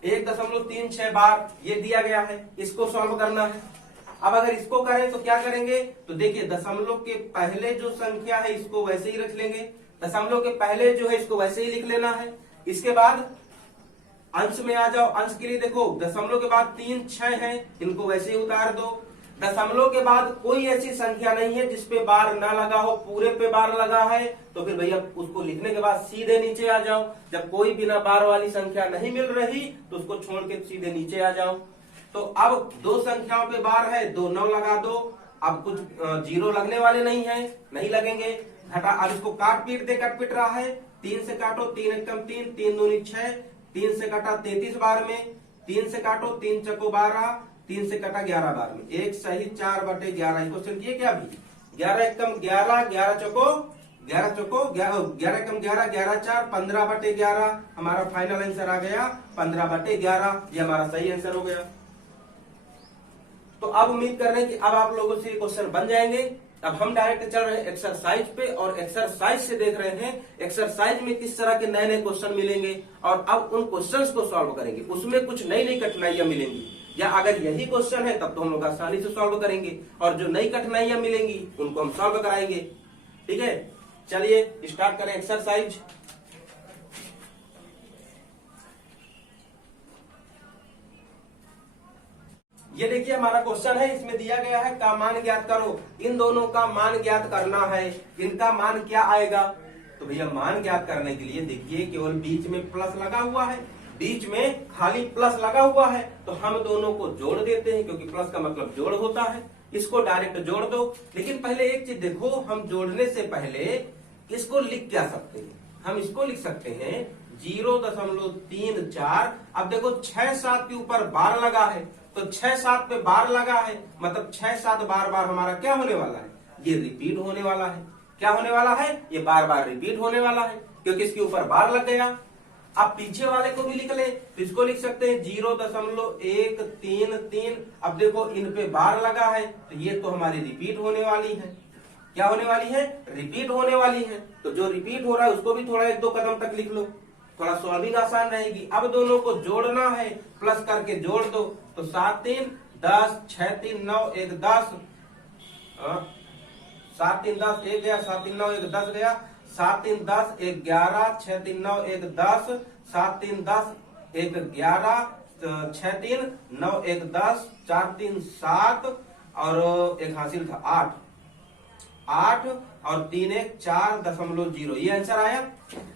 एक 1.36 बार ये दिया गया है, इसको सॉल्व करना है। अब अगर इसको करें तो क्या करेंगे, तो देखिए दशमलव के पहले जो संख्या है इसको वैसे ही रख लेंगे, दशमलव के पहले जो है इसको वैसे ही लिख लेना है। इसके बाद अंश में आ जाओ, अंश के लिए देखो दशमलव के बाद 3 6 है, इनको वैसे ही उतार दो। दशमलव के बाद कोई ऐसी संख्या नहीं है जिसपे बार ना लगा हो, पूरे पे बार लगा है, तो फिर भैया उसको लिखने के बाद सीधे नीचे आ जाओ। जब कोई बिना बार वाली संख्या नहीं मिल रही तो उसको छोड़ के सीधे नीचे आ जाओ। तो अब दो संख्याओं पे बार है, 2 9 लगा दो। अब कुछ 0 लगने वाले नहीं है, नहीं लगेंगे, घटा। अब इसको काट पीट दे, कट पिट रहा है, 3 से काटो, 3 एकम 3, 3 दूनी 6, 3 से काटा 33 बार में, 3 से काटो 3 चको 12, 3 से कटा 11 बार में, 1 सही 4/11। क्वेश्चन किए क्या अभी, 11 एकम 11, 11 चको 11 चको 11 एकम 11, 11 4, 15/11 हमारा फाइनल आंसर आ गया 15/11। ये हमारा सही आंसर हो गया। तो अब उम्मीद कर रहे हैं कि अब आप लोगों से क्वेश्चन बन जाएंगे। अब हम डायरेक्ट चल रहे हैं एक्सरसाइज पे, और एक्सरसाइज से देख रहे हैं एक्सरसाइज में किस तरह के नए नए क्वेश्चन मिलेंगे, और अब उन क्वेश्चंस को सॉल्व करेंगे। उसमें कुछ नई नई कठिनाइयां मिलेंगी, या अगर यही क्वेश्चन है तब तो हम लोग आसानी से सॉल्व करेंगे, और जो नई कठिनाइयां मिलेंगी उनको हम सॉल्व कराएंगे। ठीक है, चलिए स्टार्ट करें एक्सरसाइज। ये देखिए हमारा क्वेश्चन है, इसमें दिया गया है का मान ज्ञात करो। इन दोनों का मान ज्ञात करना है, इनका मान क्या आएगा। तो भैया मान ज्ञात करने के लिए देखिए केवल बीच में प्लस लगा हुआ है, बीच में खाली प्लस लगा हुआ है, तो हम दोनों को जोड़ देते हैं, क्योंकि प्लस का मतलब जोड़ होता है। इसको डायरेक्ट जोड़ दो। लेकिन पहले एक चीज देखो, हम जोड़ने से पहले इसको लिख क्या सकते हैं, हम इसको लिख सकते हैं 0.34। अब देखो 6 7 के ऊपर बार लगा है, तो 6 7 पे बार लगा है, मतलब 6 7 बार बार हमारा क्या होने वाला है, ये रिपीट होने वाला है। क्या होने वाला है, ये बार बार रिपीट होने वाला है, क्योंकि इसके ऊपर बार लग गया। अब पीछे वाले को भी लिख ले, तो इसको लिख सकते हैं 0.133। अब देखो इन पे बार लगा है, तो ये तो हमारी रिपीट होने वाली है। क्या होने वाली है, रिपीट होने वाली है। तो जो रिपीट हो रहा है उसको भी थोड़ा 1-2 कदम तक लिख लो, थोड़ा सॉल्विंग आसान रहेगी। अब दोनों को जोड़ना है, प्लस करके जोड़ दो। तो 7 3 10, 6 3 9 1 10, 7 3 10 1 गया, 7 3 9 1 10 गया, 7 3 10 1 11, 6 3 9 1 10, 7 3 10 1 11, 6 3 9 1 10, 4 3 7 और एक हासिल था 8 और 3 1 4.0। ये आंसर आया,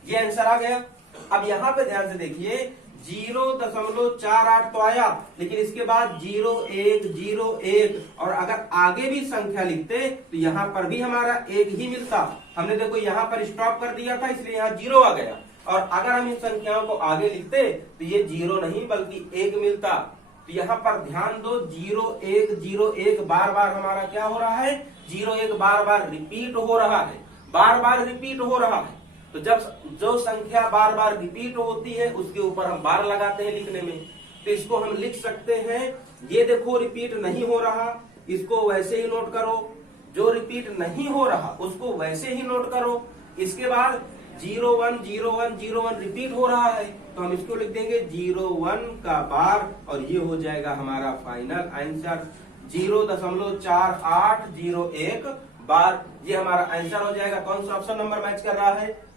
ये आंसर आ गया। अब यहां पे ध्यान से देखिए 0.48 तो आया, लेकिन इसके बाद 0 1 0 1 और अगर आगे भी संख्या लिखते तो यहां पर भी हमारा 1 ही मिलता। हमने देखो यहां पर स्टॉप कर दिया था, इसलिए यहां 0 आ गया। और अगर हम इन संख्याओं को आगे लिखते तो ये 0 नहीं बल्कि 1 मिलता। तो यहाँ पर ध्यान दो 0 1 0 1 बार बार हमारा क्या हो रहा है, 0 1 बार बार रिपीट हो रहा है, बार बार रिपीट हो रहा है। तो जब जो संख्या बार बार रिपीट होती है उसके ऊपर हम बार लगाते हैं लिखने में। तो इसको हम लिख सकते हैं, ये देखो रिपीट नहीं हो रहा, इसको वैसे ही नोट करो, जो रिपीट नहीं हो रहा उसको वैसे ही नोट करो। इसके बाद 0 1 0 1 0 1 रिपीट हो रहा है तो हम इसको लिख देंगे 0 1 का बार और ये हो जाएगा हमारा फाइनल आंसर 0.4801 बार। ये हमारा आंसर हो जाएगा। कौन सा ऑप्शन नंबर मैच कर रहा है,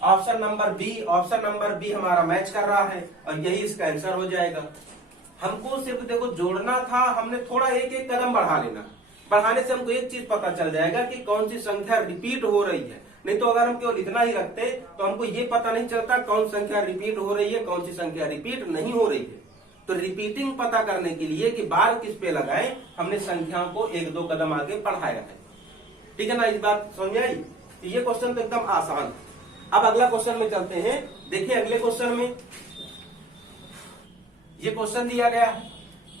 option number B, option number B हमारा मैच कर रहा है और यही इसका आंसर हो जाएगा। हमको सिर्फ देखो जोड़ना था, हमने थोड़ा एक एक कदम बढ़ा लेना, बढ़ाने से हमको एक चीज पता चल जाएगा कि कौन सी संख्या रिपीट हो रही है। नहीं तो अगर हम केवल इतना ही रखते तो हमको ये पता नहीं चलता कौन संख्या रिपीट हो रही है, कौन सी संख्या रिपीट नहीं हो रही है। तो रिपीटिंग पता करने के लिए कि बार किस पे लगाएं, हमने संख्याओं को 1-2 कदम आगे बढ़ाया है। ठीक है ना, इस बात समझ आई। तो ये क्वेश्चन तो एकदम आसान है। अब अगला क्वेश्चन में चलते हैं। देखिए अगले क्वेश्चन में ये क्वेश्चन दिया गया है।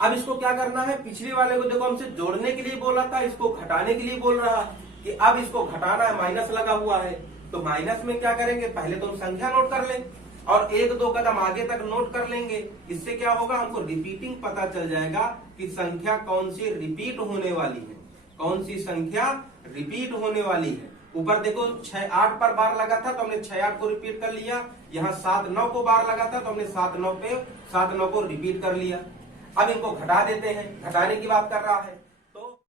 अब इसको क्या करना है, पिछले वाले को देखो हमसे जोड़ने के लिए बोला था, इसको घटाने के लिए बोल रहा है कि अब इसको घटाना है, माइनस लगा हुआ है। तो माइनस में क्या करेंगे, पहले तो हम संख्या नोट कर लें और 1-2 कदम आगे तक नोट कर लेंगे। इससे क्या होगा, हमको रिपीटिंग पता चल जाएगा कि संख्या कौन सी रिपीट होने वाली है, कौन सी संख्या रिपीट होने वाली है। ऊपर देखो 6 8 पर बार लगा था तो हमने 6 8 को रिपीट कर लिया। यहाँ 7 9 को बार लगा था तो हमने 7 9 को रिपीट कर लिया। अब इनको घटा देते हैं, घटाने की बात कर रहा है। तो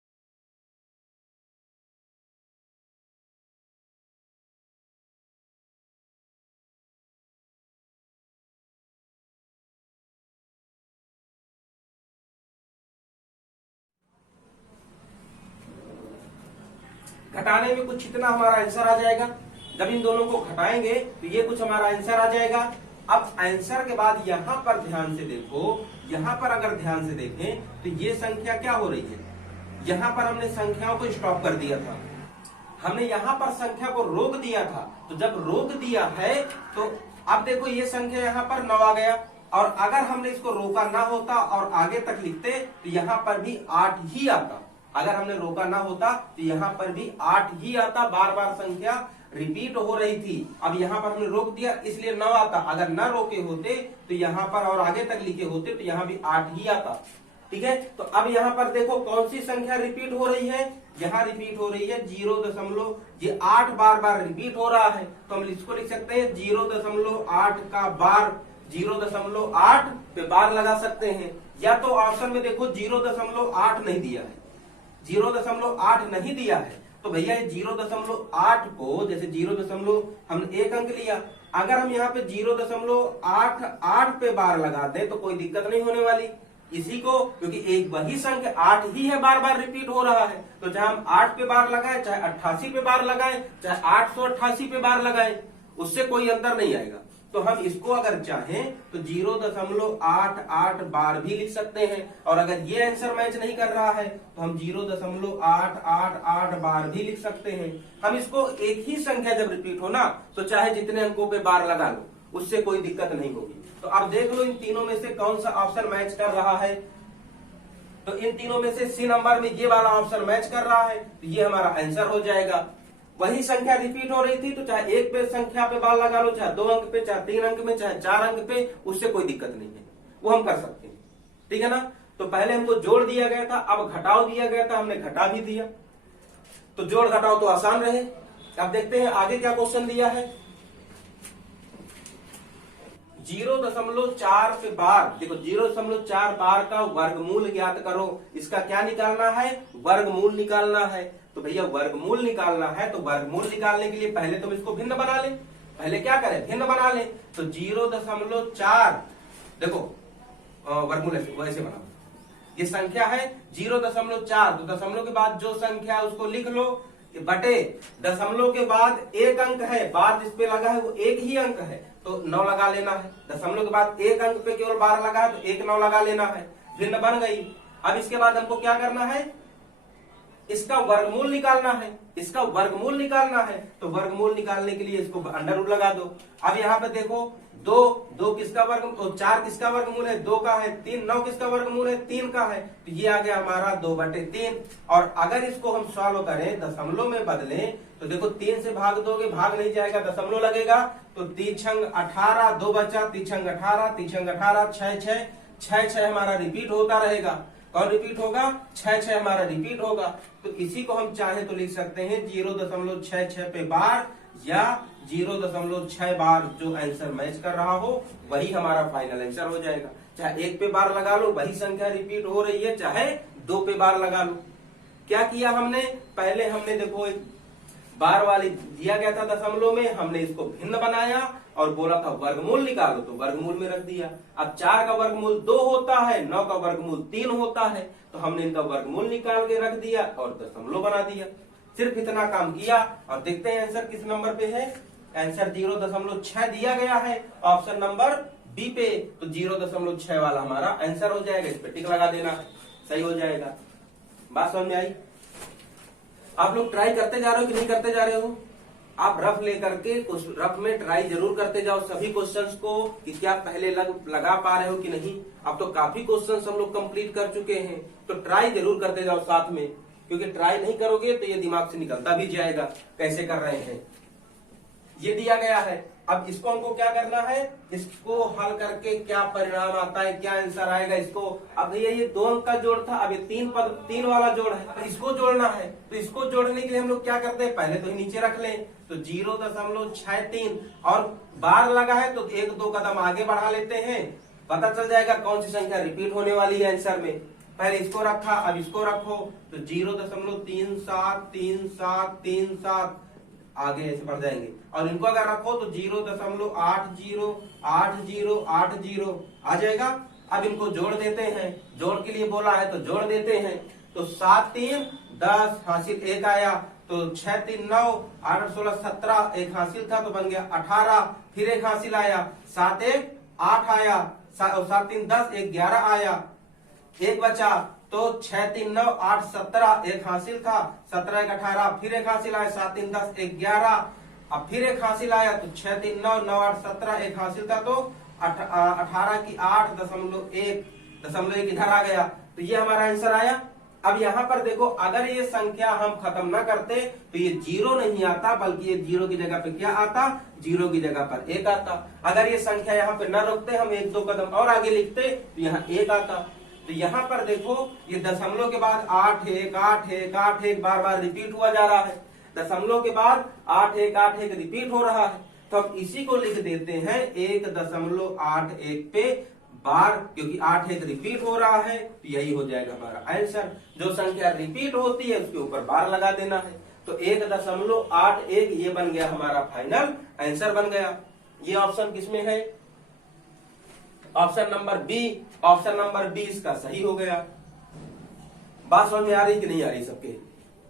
घटाने में कुछ इतना हमारा आंसर आ जाएगा। जब इन दोनों को घटाएंगे तो ये कुछ हमारा आंसर आ जाएगा। अब आंसर के बाद यहाँ पर ध्यान से देखो, यहाँ पर अगर ध्यान से देखें तो ये संख्या क्या हो रही है, यहाँ पर हमने संख्याओं को स्टॉप कर दिया था, हमने यहाँ पर संख्या को रोक दिया था। तो जब रोक दिया है तो अब देखो ये संख्या यहाँ पर 9 आ गया और अगर हमने इसको रोका ना होता और आगे तक लिखते तो यहाँ पर भी 8 ही आता। अगर हमने रोका ना होता तो यहाँ पर भी 8 ही आता, बार बार संख्या रिपीट हो रही थी। अब यहाँ पर हमने रोक दिया इसलिए 9 आता। अगर न रोके होते तो यहाँ पर और आगे तक लिखे होते तो यहाँ भी 8 ही आता। ठीक है, तो अब यहाँ पर देखो कौन सी संख्या रिपीट हो रही है, यहाँ रिपीट हो रही है 0.8 बार बार रिपीट हो रहा है। तो हम इसको लिख सकते हैं 0.8 का बार, 0.8 पे बार लगा सकते हैं। या तो ऑप्शन में देखो 0.8 नहीं दिया है, 0.8 नहीं दिया है तो भैया 0.8 को जैसे 0. हमने 1 अंक लिया, अगर हम यहाँ पे 0.88 पे बार लगा दें तो कोई दिक्कत नहीं होने वाली इसी को, क्योंकि एक वही संख्या 8 ही है, बार बार रिपीट हो रहा है। तो चाहे हम 8 पे बार लगाए, चाहे 88 पे बार लगाए, चाहे 888 पे बार लगाए, उससे कोई अंतर नहीं आएगा। तो हम इसको अगर चाहें तो 0.88 बार भी लिख सकते हैं। और अगर ये आंसर मैच नहीं कर रहा है तो हम 0.888 बार भी लिख सकते हैं। हम इसको एक ही संख्या जब रिपीट हो ना तो चाहे जितने अंकों पे बार लगा लो, उससे कोई दिक्कत नहीं होगी। तो अब देख लो इन तीनों में से कौन सा ऑप्शन मैच कर रहा है। तो इन तीनों में से सी नंबर में ये वाला ऑप्शन मैच कर रहा है तो ये हमारा आंसर हो जाएगा। वही संख्या रिपीट हो रही थी तो चाहे 1 पे संख्या पे बार लगा लो, चाहे 2 अंक पे, चाहे 3 अंक में, चाहे 4 अंक पे, उससे कोई दिक्कत नहीं है, वो हम कर सकते हैं। ठीक है ना। तो पहले हमको जोड़ दिया गया था, अब घटाव दिया गया था, हमने घटा भी दिया। तो जोड़ घटाव तो आसान रहे। अब देखते हैं आगे क्या क्वेश्चन दिया है। 0.4 के बार, देखो 0.4 बार का वर्गमूल ज्ञात करो। इसका क्या निकालना है? वर्गमूल निकालना है। तो भैया वर्गमूल निकालना है तो वर्गमूल निकालने के लिए पहले तुम इसको भिन्न बना ले। पहले क्या करें? भिन्न बना ले। तो 0.4, देखो वर्गमूल वैसे बनाओ। ये संख्या है 0.4, तो दशमलव के बाद जो संख्या है उसको लिख लो, बटे दशमलव के बाद एक अंक है, बार जिस पे लगा है वो एक ही अंक है तो 9 लगा लेना है। दशमलव के बाद एक अंक पे केवल बार लगा है तो 1 9 लगा लेना है। भिन्न बन गई। अब इसके बाद हमको क्या करना है? इसका वर्गमूल निकालना है। इसका वर्गमूल निकालना है तो वर्गमूल निकालने के लिए इसको अंडर रूट लगा दो। अब यहाँ पे देखो 2 किसका वर्ग, 4 किसका वर्गमूल है? 2 का है। 3 9 किसका वर्गमूल है? 3 का है। तो ये आ गया हमारा 2/3। और अगर इसको हम सॉल्व करें, दशमलव में बदलें, तो देखो 3 से भाग दोगे, भाग नहीं जाएगा, दशमलव लगेगा। तो 3 छंग 18, 2 बचा, 3 छंग 18, 3 छंग 18, 6 हमारा रिपीट होता रहेगा। कौन रिपीट होगा? 6 हमारा रिपीट होगा। तो इसी को हम चाहे तो लिख सकते हैं 0.66 पे बार या 0.6 बार। जो आंसर मैच कर रहा हो वही हमारा फाइनल आंसर हो जाएगा। चाहे 1 पे बार लगा लो, वही संख्या रिपीट हो रही है, चाहे 2 पे बार लगा लो। क्या किया हमने? पहले हमने देखो एक बार वाली दिया गया था दशमलव में, हमने इसको भिन्न बनाया और बोला था वर्गमूल निकालो, तो वर्गमूल में रख दिया। अब 4 का वर्गमूल 2 होता है, 9 का वर्गमूल 3 होता है, तो हमने इनका वर्गमूल निकाल के रख दिया और दशमलव बना दिया। सिर्फ इतना काम किया। और देखते हैं आंसर किस नंबर पे है। आंसर 0.6 दिया गया है ऑप्शन नंबर बी पे। तो 0.6 वाला हमारा आंसर हो जाएगा। इस पे टिक लगा देना है, सही हो जाएगा। बात समझ में आई? आप लोग ट्राई करते जा रहे हो कि नहीं करते जा रहे हो? आप रफ लेकर के रफ में ट्राई जरूर करते जाओ सभी क्वेश्चंस को कि क्या पहले लगा पा रहे हो कि नहीं। अब तो काफी क्वेश्चंस हम लोग कंप्लीट कर चुके हैं, तो ट्राई जरूर करते जाओ साथ में, क्योंकि ट्राई नहीं करोगे तो ये दिमाग से निकलता भी जाएगा कैसे कर रहे हैं। ये दिया गया है। अब इसको हमको क्या करना है? इसको हल करके क्या परिणाम आता है, क्या आंसर आएगा इसको। अब भैया ये 2 अंक का जोड़ था, अब ये 3 वाला जोड़ है, तो इसको जोड़ना है। तो इसको जोड़ने के लिए हम लोग क्या करते हैं? पहले तो नीचे रख लें। तो 0.63 और बार लगा है तो 1-2 कदम आगे बढ़ा लेते हैं, पता चल जाएगा कौन सी संख्या रिपीट होने वाली है आंसर में। पहले इसको रखा, अब इसको रखो, तो 0.373737 आगे ऐसे बढ़ जाएंगे। और इनको अगर रखो तो 0.808080 आ जाएगा। अब इनको जोड़ देते हैं, जोड़ के लिए बोला है तो जोड़ देते हैं। तो 7 3 10 हासिल 1 आया, तो 6 3 9 8 8 16 17 एक हासिल था तो बन गया 18, फिर एक हासिल आया, 7 1 8 आया, 7 3 10 1 11 आया, एक बचा, तो 6 3 9 8 17 एक हासिल था, 17 1 18, फिर एक हासिल आया, 7 3 10 1 11, अब फिर एक हासिल आया तो 6 3 9 9 8 17 एक हासिल था तो 18 की 8.1 इधर आ गया। तो ये हमारा आंसर आया। अब यहाँ पर देखो, अगर ये संख्या हम खत्म ना करते तो ये 0 नहीं आता, बल्कि ये 0 की जगह पे क्या आता? 0 की जगह पर 1 आता। अगर ये संख्या यहाँ पे न रोकते, हम 1-2 कदम और आगे लिखते तो यहाँ 1 आता। तो यहाँ पर देखो ये दशमलव के बाद 8 1 8 1 8 1 बार बार रिपीट हुआ जा रहा है। दशमलव के बाद 8 1 8 1 रिपीट हो रहा है, तो हम इसी को लिख देते हैं 1.81 पे बार, क्योंकि 8 1 रिपीट हो रहा है, तो यही हो जाएगा हमारा आंसर। जो संख्या रिपीट होती है उसके ऊपर बार लगा देना है। तो 1.81 ये बन गया हमारा फाइनल आंसर बन गया। ये ऑप्शन किसमें है? Option number B. Option number B इसका सही हो गया। बात समझ में आ रही कि नहीं आ रही सबके?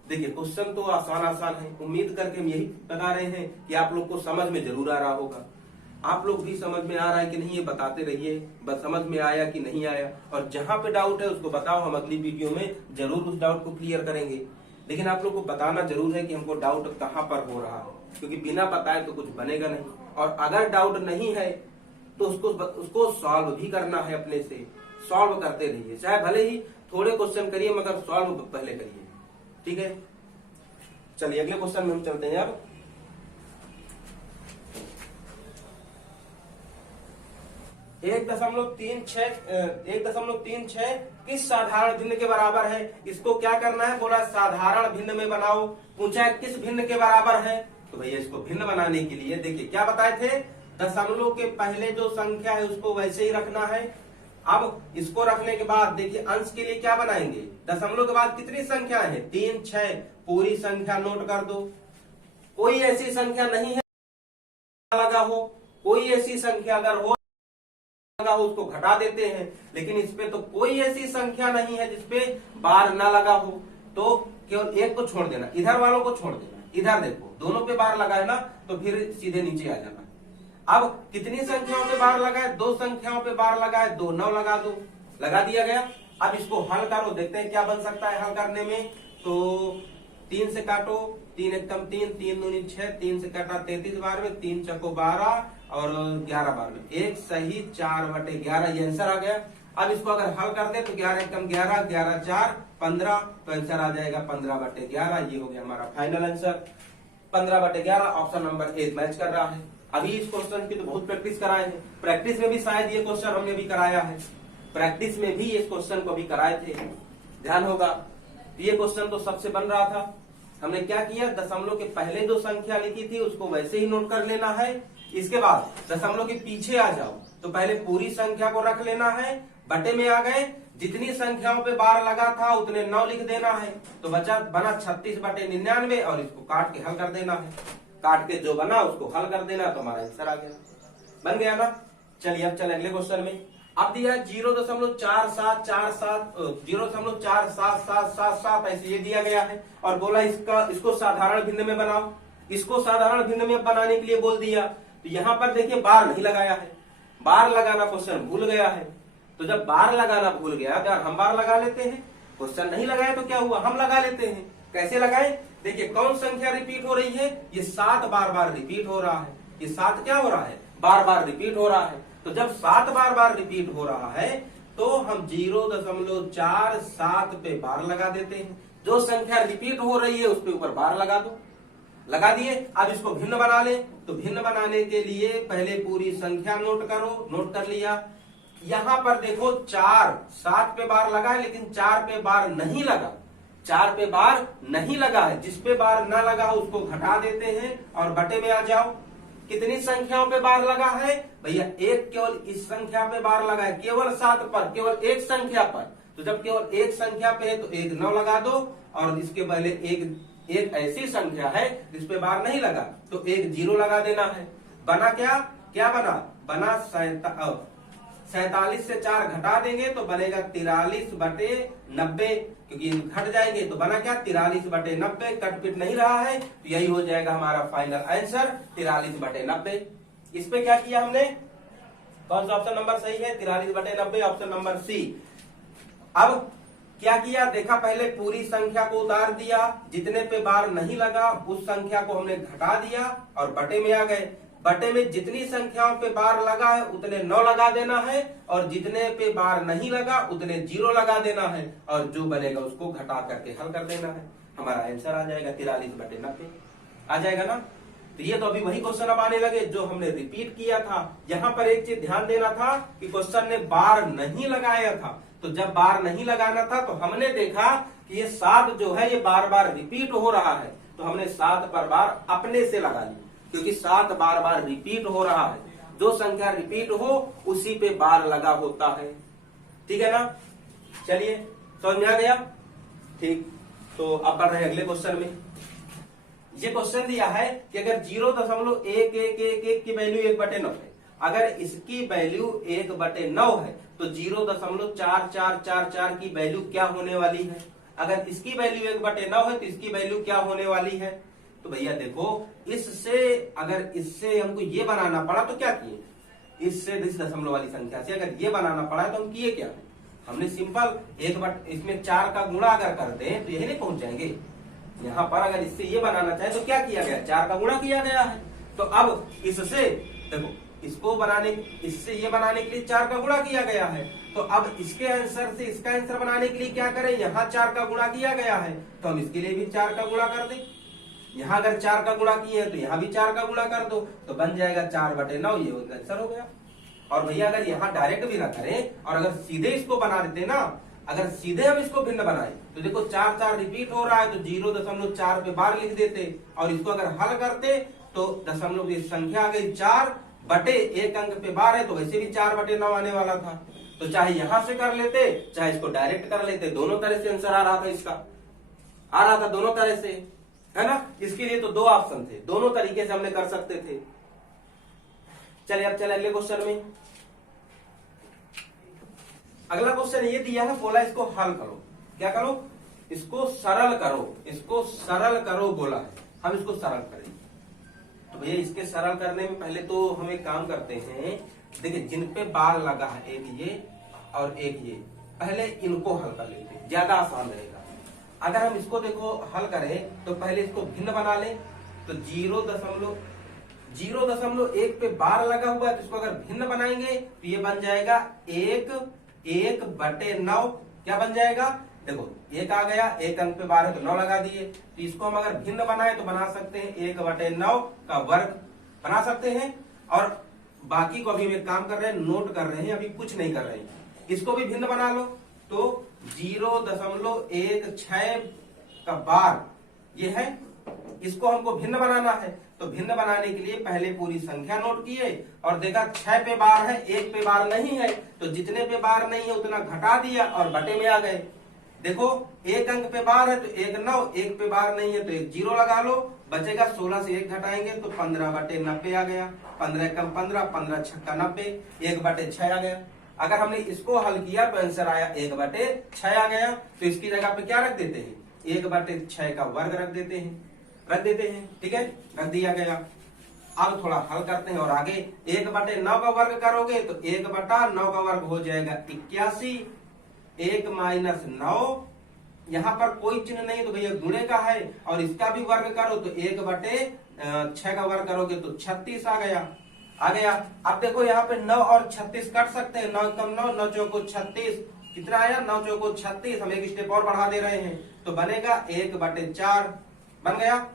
देखिए क्वेश्चन तो आसान है, उम्मीद करके हम यही बता रहे हैं कि आप लोग को समझ में जरूर आ रहा होगा। आप लोग भी समझ में आ रहा है कि नहीं ये बताते रहिए, बस समझ में आया कि नहीं आया। और जहां पे डाउट है उसको बताओ, हम अगली वीडियो में जरूर उस डाउट को क्लियर करेंगे। लेकिन आप लोग को बताना जरूर है कि हमको डाउट कहाँ पर हो रहा है, क्योंकि बिना बताए तो कुछ बनेगा नहीं। और अगर डाउट नहीं है तो उसको सॉल्व भी करना है, अपने से सॉल्व करते रहिए। चाहे भले ही थोड़े क्वेश्चन करिए, मगर सॉल्व पहले करिए, ठीक है। चलिए अगले क्वेश्चन में हम चलते हैं। अब 1.36 किस साधारण भिन्न के बराबर है। इसको क्या करना है, बोला साधारण भिन्न में बनाओ। पूछा है किस भिन्न के बराबर है, तो भैया इसको भिन्न बनाने के लिए देखिए क्या बताए थे, दशमलव के पहले जो संख्या है उसको वैसे ही रखना है। अब इसको रखने के बाद देखिए अंश के लिए क्या बनाएंगे, दशमलव के बाद कितनी संख्या है, 3 6, पूरी संख्या नोट कर दो। कोई ऐसी संख्या नहीं है लगा हो, कोई ऐसी संख्या अगर हो लगा हो उसको घटा देते हैं, लेकिन इसपे तो कोई ऐसी संख्या नहीं है जिसपे बार ना लगा हो, तो केवल एक को छोड़ देना, इधर वालों को छोड़ देना। इधर देखो दोनों पे बार लगा है ना, तो फिर सीधे नीचे आ जाना। अब कितनी संख्याओं पे बार लगा है, 2 संख्याओं पे बार लगा है, 2 9 लगा दो, लगा दिया गया। अब इसको हल करो, देखते हैं क्या बन सकता है हल करने में। तो 3 से काटो, 3 एकम 3, 3 दूनी 6, 3 से काटा 33 बार में, 3 चको 12 और 11 बार में, 1 सही 4/11 ये आंसर आ गया। अब इसको अगर हल कर दे तो 11 एकम 11, 11 4 15, तो आंसर आ जाएगा 15/11। ये हो गया हमारा final answer 15/11। Option number A match कर रहा है। अभी इस क्वेश्चन की तो बहुत प्रैक्टिस कराए हैं, प्रैक्टिस में भी शायद ये क्वेश्चन हमने भी कराया है, प्रैक्टिस में भी इस क्वेश्चन को भी कराए थे, ध्यान होगा। ये क्वेश्चन तो सबसे बन रहा था। हमने क्या किया, दशमलव के पहले जो संख्या लिखी थी उसको वैसे ही नोट कर लेना है। इसके बाद दशमलव के पीछे आ जाओ, तो पहले पूरी संख्या को रख लेना है, बटे में आ गए, जितनी संख्याओं पे बार लगा था उतने 9 लिख देना है, तो बचा बना 36/99 और इसको काट के हल कर देना है। काट के जो बना उसको हल कर देना, तो हमारा आंसर आ गया, बन गया ना। चलिए अब चले अगले क्वेश्चन में। अब दिया 0.4777 ऐसे ये दिया गया है और बोला इसको साधारण भिन्न में बनाओ। इसको साधारण भिन्न में बनाने के लिए बोल दिया, तो यहाँ पर देखिए बार नहीं लगाया है, बार लगाना क्वेश्चन भूल गया है। तो जब बार लगाना भूल गया तो हम बार लगा लेते हैं, क्वेश्चन नहीं लगाया तो क्या हुआ, हम लगा लेते हैं। कैसे लगाए, देखिए कौन संख्या रिपीट हो रही है, ये 7 बार रिपीट हो रहा है। ये 7 क्या हो रहा है, बार रिपीट हो रहा है। तो जब 7 बार रिपीट हो रहा है तो हम 0.47 पे बार लगा देते हैं। जो संख्या रिपीट हो रही है उस पे ऊपर बार लगा दो, लगा दिए। अब इसको भिन्न बना ले, तो भिन्न बनाने के लिए पहले पूरी संख्या नोट करो, नोट कर लिया। यहां पर देखो 4 7 पे बार लगा है, लेकिन 4 पे बार नहीं लगा, 4 पे बार नहीं लगा है। जिस पे बार ना लगा उसको घटा देते हैं और बटे में आ जाओ। कितनी संख्याओं पे बार लगा है भैया, एक केवल इस संख्या पे बार लगा है, केवल 7 पर, केवल एक संख्या पर। तो जब केवल एक संख्या पे है तो 1 9 लगा दो, और इसके पहले एक ऐसी संख्या है जिसपे बार नहीं लगा तो 1 0 लगा देना है। बना क्या बना 47 से 4 घटा देंगे तो बनेगा 43/90, क्योंकि घट जाएंगे तो बना क्या 43/90, कट पिट नहीं रहा है, तो यही हो जाएगा हमारा फाइनल आंसर 43/90। इस पे क्या किया हमने, कौन सा ऑप्शन नंबर सही है, 43/90 ऑप्शन नंबर सी। अब क्या किया, देखा पहले पूरी संख्या को उतार दिया, जितने पे बार नहीं लगा उस संख्या को हमने घटा दिया और बटे में आ गए। बटे में जितनी संख्याओं पे बार लगा है उतने 9 लगा देना है, और जितने पे बार नहीं लगा उतने 0 लगा देना है, और जो बनेगा उसको घटा करके हल कर देना है। हमारा आंसर आ जाएगा 43/90 आ जाएगा ना। तो ये तो अभी वही क्वेश्चन अब आने लगे जो हमने रिपीट किया था। यहाँ पर एक चीज ध्यान देना था कि क्वेश्चन ने बार नहीं लगाया था, तो जब बार नहीं लगाना था तो हमने देखा कि ये 7 जो है ये बार रिपीट हो रहा है, तो हमने 7 पर बार अपने से लगा ली, क्योंकि 7 बार रिपीट हो रहा है। जो संख्या रिपीट हो उसी पे बार लगा होता है, ठीक है ना। चलिए समझ में आ गया, ठीक। तो अब बढ़ रहे हैं अगले क्वेश्चन में। ये क्वेश्चन दिया है कि अगर 0.1111 की वैल्यू 1/9 है, अगर इसकी वैल्यू 1/9 है तो 0.4444 की वैल्यू क्या होने वाली है। अगर इसकी वैल्यू 1/9 है तो इसकी वैल्यू क्या होने वाली है। तो भैया देखो, अगर इससे हमको ये बनाना पड़ा तो क्या किए, इससे इस दशमलव वाली संख्या से अगर ये बनाना पड़ा तो हम किए क्या है, हमने सिंपल इसमें 4 का गुणा अगर कर दें तो यही नहीं पहुंच जाएंगे। यहाँ पर अगर इससे ये बनाना चाहे तो क्या किया गया, 4 का गुणा किया गया है। तो अब इससे देखो, इससे ये बनाने के लिए 4 का गुणा किया गया है, तो अब इसके आंसर से इसका आंसर बनाने के लिए क्या करें, यहाँ 4 का गुणा किया गया है तो हम इसके लिए भी 4 का गुणा कर दें। यहाँ अगर 4 का गुणा किए हैं तो यहाँ भी 4 का गुणा कर दो, तो बन जाएगा 4/9, ये आंसर हो गया। और भैया अगर यहाँ डायरेक्ट भी ना करें और अगर सीधे इसको बना देते ना, अगर सीधे हम इसको भिन्न बनाए तो देखो 4 4 रिपीट हो रहा है, तो 0.4 पे बार लिख देते, और इसको अगर हल करते तो दशमलव की संख्या आ गई 4 बटे 1 अंक पे बार है, तो वैसे भी 4/9 आने वाला था। तो चाहे यहां से कर लेते चाहे इसको डायरेक्ट कर लेते, दोनों तरह से आंसर आ रहा था, इसका आ रहा था दोनों तरह से, है ना। इसके लिए तो 2 ऑप्शन थे, दोनों तरीके से हमने कर सकते थे। चलिए अब चले अगले क्वेश्चन में। अगला क्वेश्चन ये दिया है, बोला इसको हल करो। क्या करो? इसको सरल करो, इसको सरल करो बोला है। हम इसको सरल करेंगे। तो भैया इसके सरल करने में पहले तो हम एक काम करते हैं, देखिए जिन पे बार लगा है, एक ये और एक ये, पहले इनको हल कर लेते हैं, ज्यादा आसान रहेगा। अगर हम इसको देखो हल करें तो पहले इसको भिन्न बना लें, तो 0.1 पे बार लगा हुआ है, तो इसको अगर भिन्न बनाएंगे तो ये बन जाएगा 1/9। क्या बन जाएगा? देखो 1 आ गया, 1 अंक पे बार है तो 9 लगा दिए, तो इसको हम अगर भिन्न बनाए तो बना सकते हैं 1/9 का वर्ग बना सकते हैं। और बाकी को अभी हम एक काम कर रहे हैं, नोट कर रहे हैं, अभी कुछ नहीं कर रहे हैं। इसको भी भिन्न बना लो, तो 0.16 का बार ये है, इसको हमको भिन्न बनाना है। तो भिन्न बनाने के लिए पहले पूरी संख्या नोट किए और देखा 6 पे बार है, 1 पे बार नहीं है, तो जितने पे बार नहीं है उतना घटा दिया और बटे में आ गए। देखो 1 अंक पे बार है तो 1 9, 1 पे बार नहीं है तो 1 0 लगा लो, बचेगा 16 से 1 घटाएंगे तो 15/90 आ गया। 15 कम 15, 15 छक्का 90, 1/6 आ गया। अगर हमने इसको हल किया तो आंसर आया 1/6 आ गया। तो इसकी जगह पे क्या रख देते हैं? 1/6 का वर्ग रख देते हैं, ठीक है, रख दिया गया। अब थोड़ा हल करते हैं और आगे 1/9 का वर्ग करोगे तो 1/9 का वर्ग हो जाएगा 81। 1 माइनस 9, यहाँ पर कोई चिन्ह नहीं तो भैया गुणे का है, और इसका भी वर्ग करो तो 1/6 का वर्ग करोगे तो 36 आ गया। अब देखो यहाँ पे 9 और 36 कट सकते हैं, 9 कम 9, 9 चौको 36, कितना आया? 9 चौको 36। हम एक स्टेप और बढ़ा दे रहे हैं तो बनेगा 1/4 बन गया।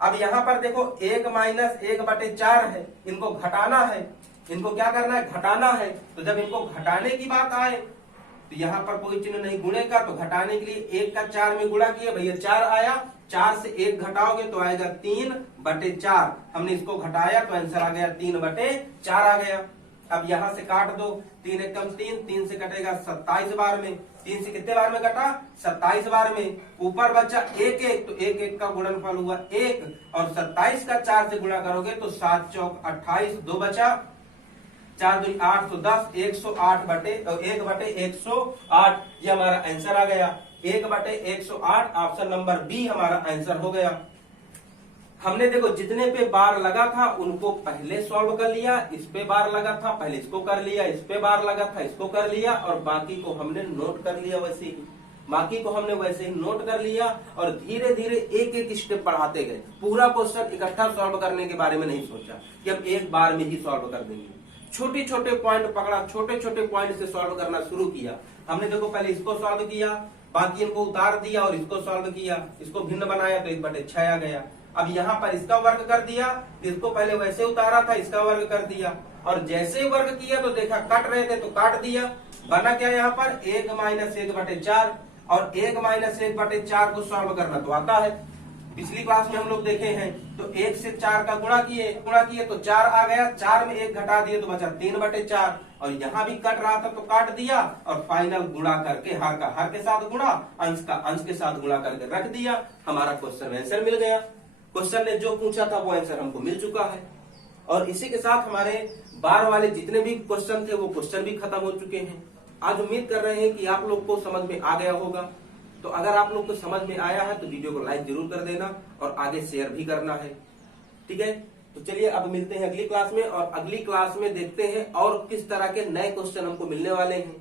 अब यहाँ पर देखो 1 माइनस 1/4 है, इनको घटाना है, इनको क्या करना है? घटाना है। तो जब इनको घटाने की बात आए तो यहाँ पर कोई चिन्ह नहीं गुणे का, तो घटाने के लिए 1 का 4 में गुणा किया, भैया 4 आया, 4 से 1 घटाओगे तो आएगा 3/4। हमने इसको घटाया तो आंसर आ गया 3/4 आ गया। अब यहाँ से काट दो, 3 एक कम 3, 3 से कटेगा 27 बार में, 3 से कितने बार में कटा? 27 बार में। ऊपर बचा 1 1, तो 1 1 का गुणनफल हुआ 1, और 27 का 4 से गुणा करोगे तो 7 चौक 28, 2 बचा, 4 2 8 तो 10, 1/108। ये हमारा आंसर आ गया 1/108। ऑप्शन नंबर बी हमारा आंसर हो गया। हमने देखो जितने पे बार लगा था उनको पहले सॉल्व कर लिया, इस पे बार लगा था पहले इसको कर लिया, इस पे बार लगा था इसको कर लिया, और बाकी को हमने नोट कर लिया वैसे ही, नोट कर लिया, और धीरे धीरे एक एक स्टेप बढ़ाते गए। पूरा क्वेश्चन इकट्ठा सॉल्व करने के बारे में नहीं सोचा कि हम एक बार में ही सॉल्व कर देंगे। छोटे छोटे पॉइंट पकड़ा, छोटे छोटे पॉइंट से सॉल्व करना शुरू किया। हमने देखो पहले इसको सॉल्व किया, बाकी इनको उतार दिया और इसको सॉल्व किया, इसको भिन्न बनाया तो 1/6 आ गया। अब यहाँ पर इसका वर्ग कर दिया, इसको पहले वैसे उतारा था, इसका वर्ग कर दिया, और जैसे वर्ग किया तो देखा कट रहे थे तो काट दिया। बना क्या यहाँ पर? 1 माइनस 1/4, और 1 माइनस 1/4 को सॉल्व करना तो आता है, पिछली क्लास में हम लोग देखे हैं। तो 1 से 4 का गुणा किए तो 4 आ गया, 4 में 1 घटा दिए तो बचा 3/4, और यहाँ भी कट रहा था तो काट दिया, और फाइनल गुणा करके हर का हर के साथ गुणा, अंश का अंश के साथ गुणा करके रख दिया। हमारा क्वेश्चन आंसर मिल गया। क्वेश्चन ने जो पूछा था वो आंसर हमको मिल चुका है, और इसी के साथ हमारे बार वाले जितने भी क्वेश्चन थे वो क्वेश्चन भी खत्म हो चुके हैं। आज उम्मीद कर रहे हैं कि आप लोग को समझ में आ गया होगा। तो अगर आप लोग को समझ में आया है तो वीडियो को लाइक जरूर कर देना और आगे शेयर भी करना है, ठीक है। तो चलिए अब मिलते हैं अगली क्लास में, और अगली क्लास में देखते हैं और किस तरह के नए क्वेश्चन हमको मिलने वाले हैं।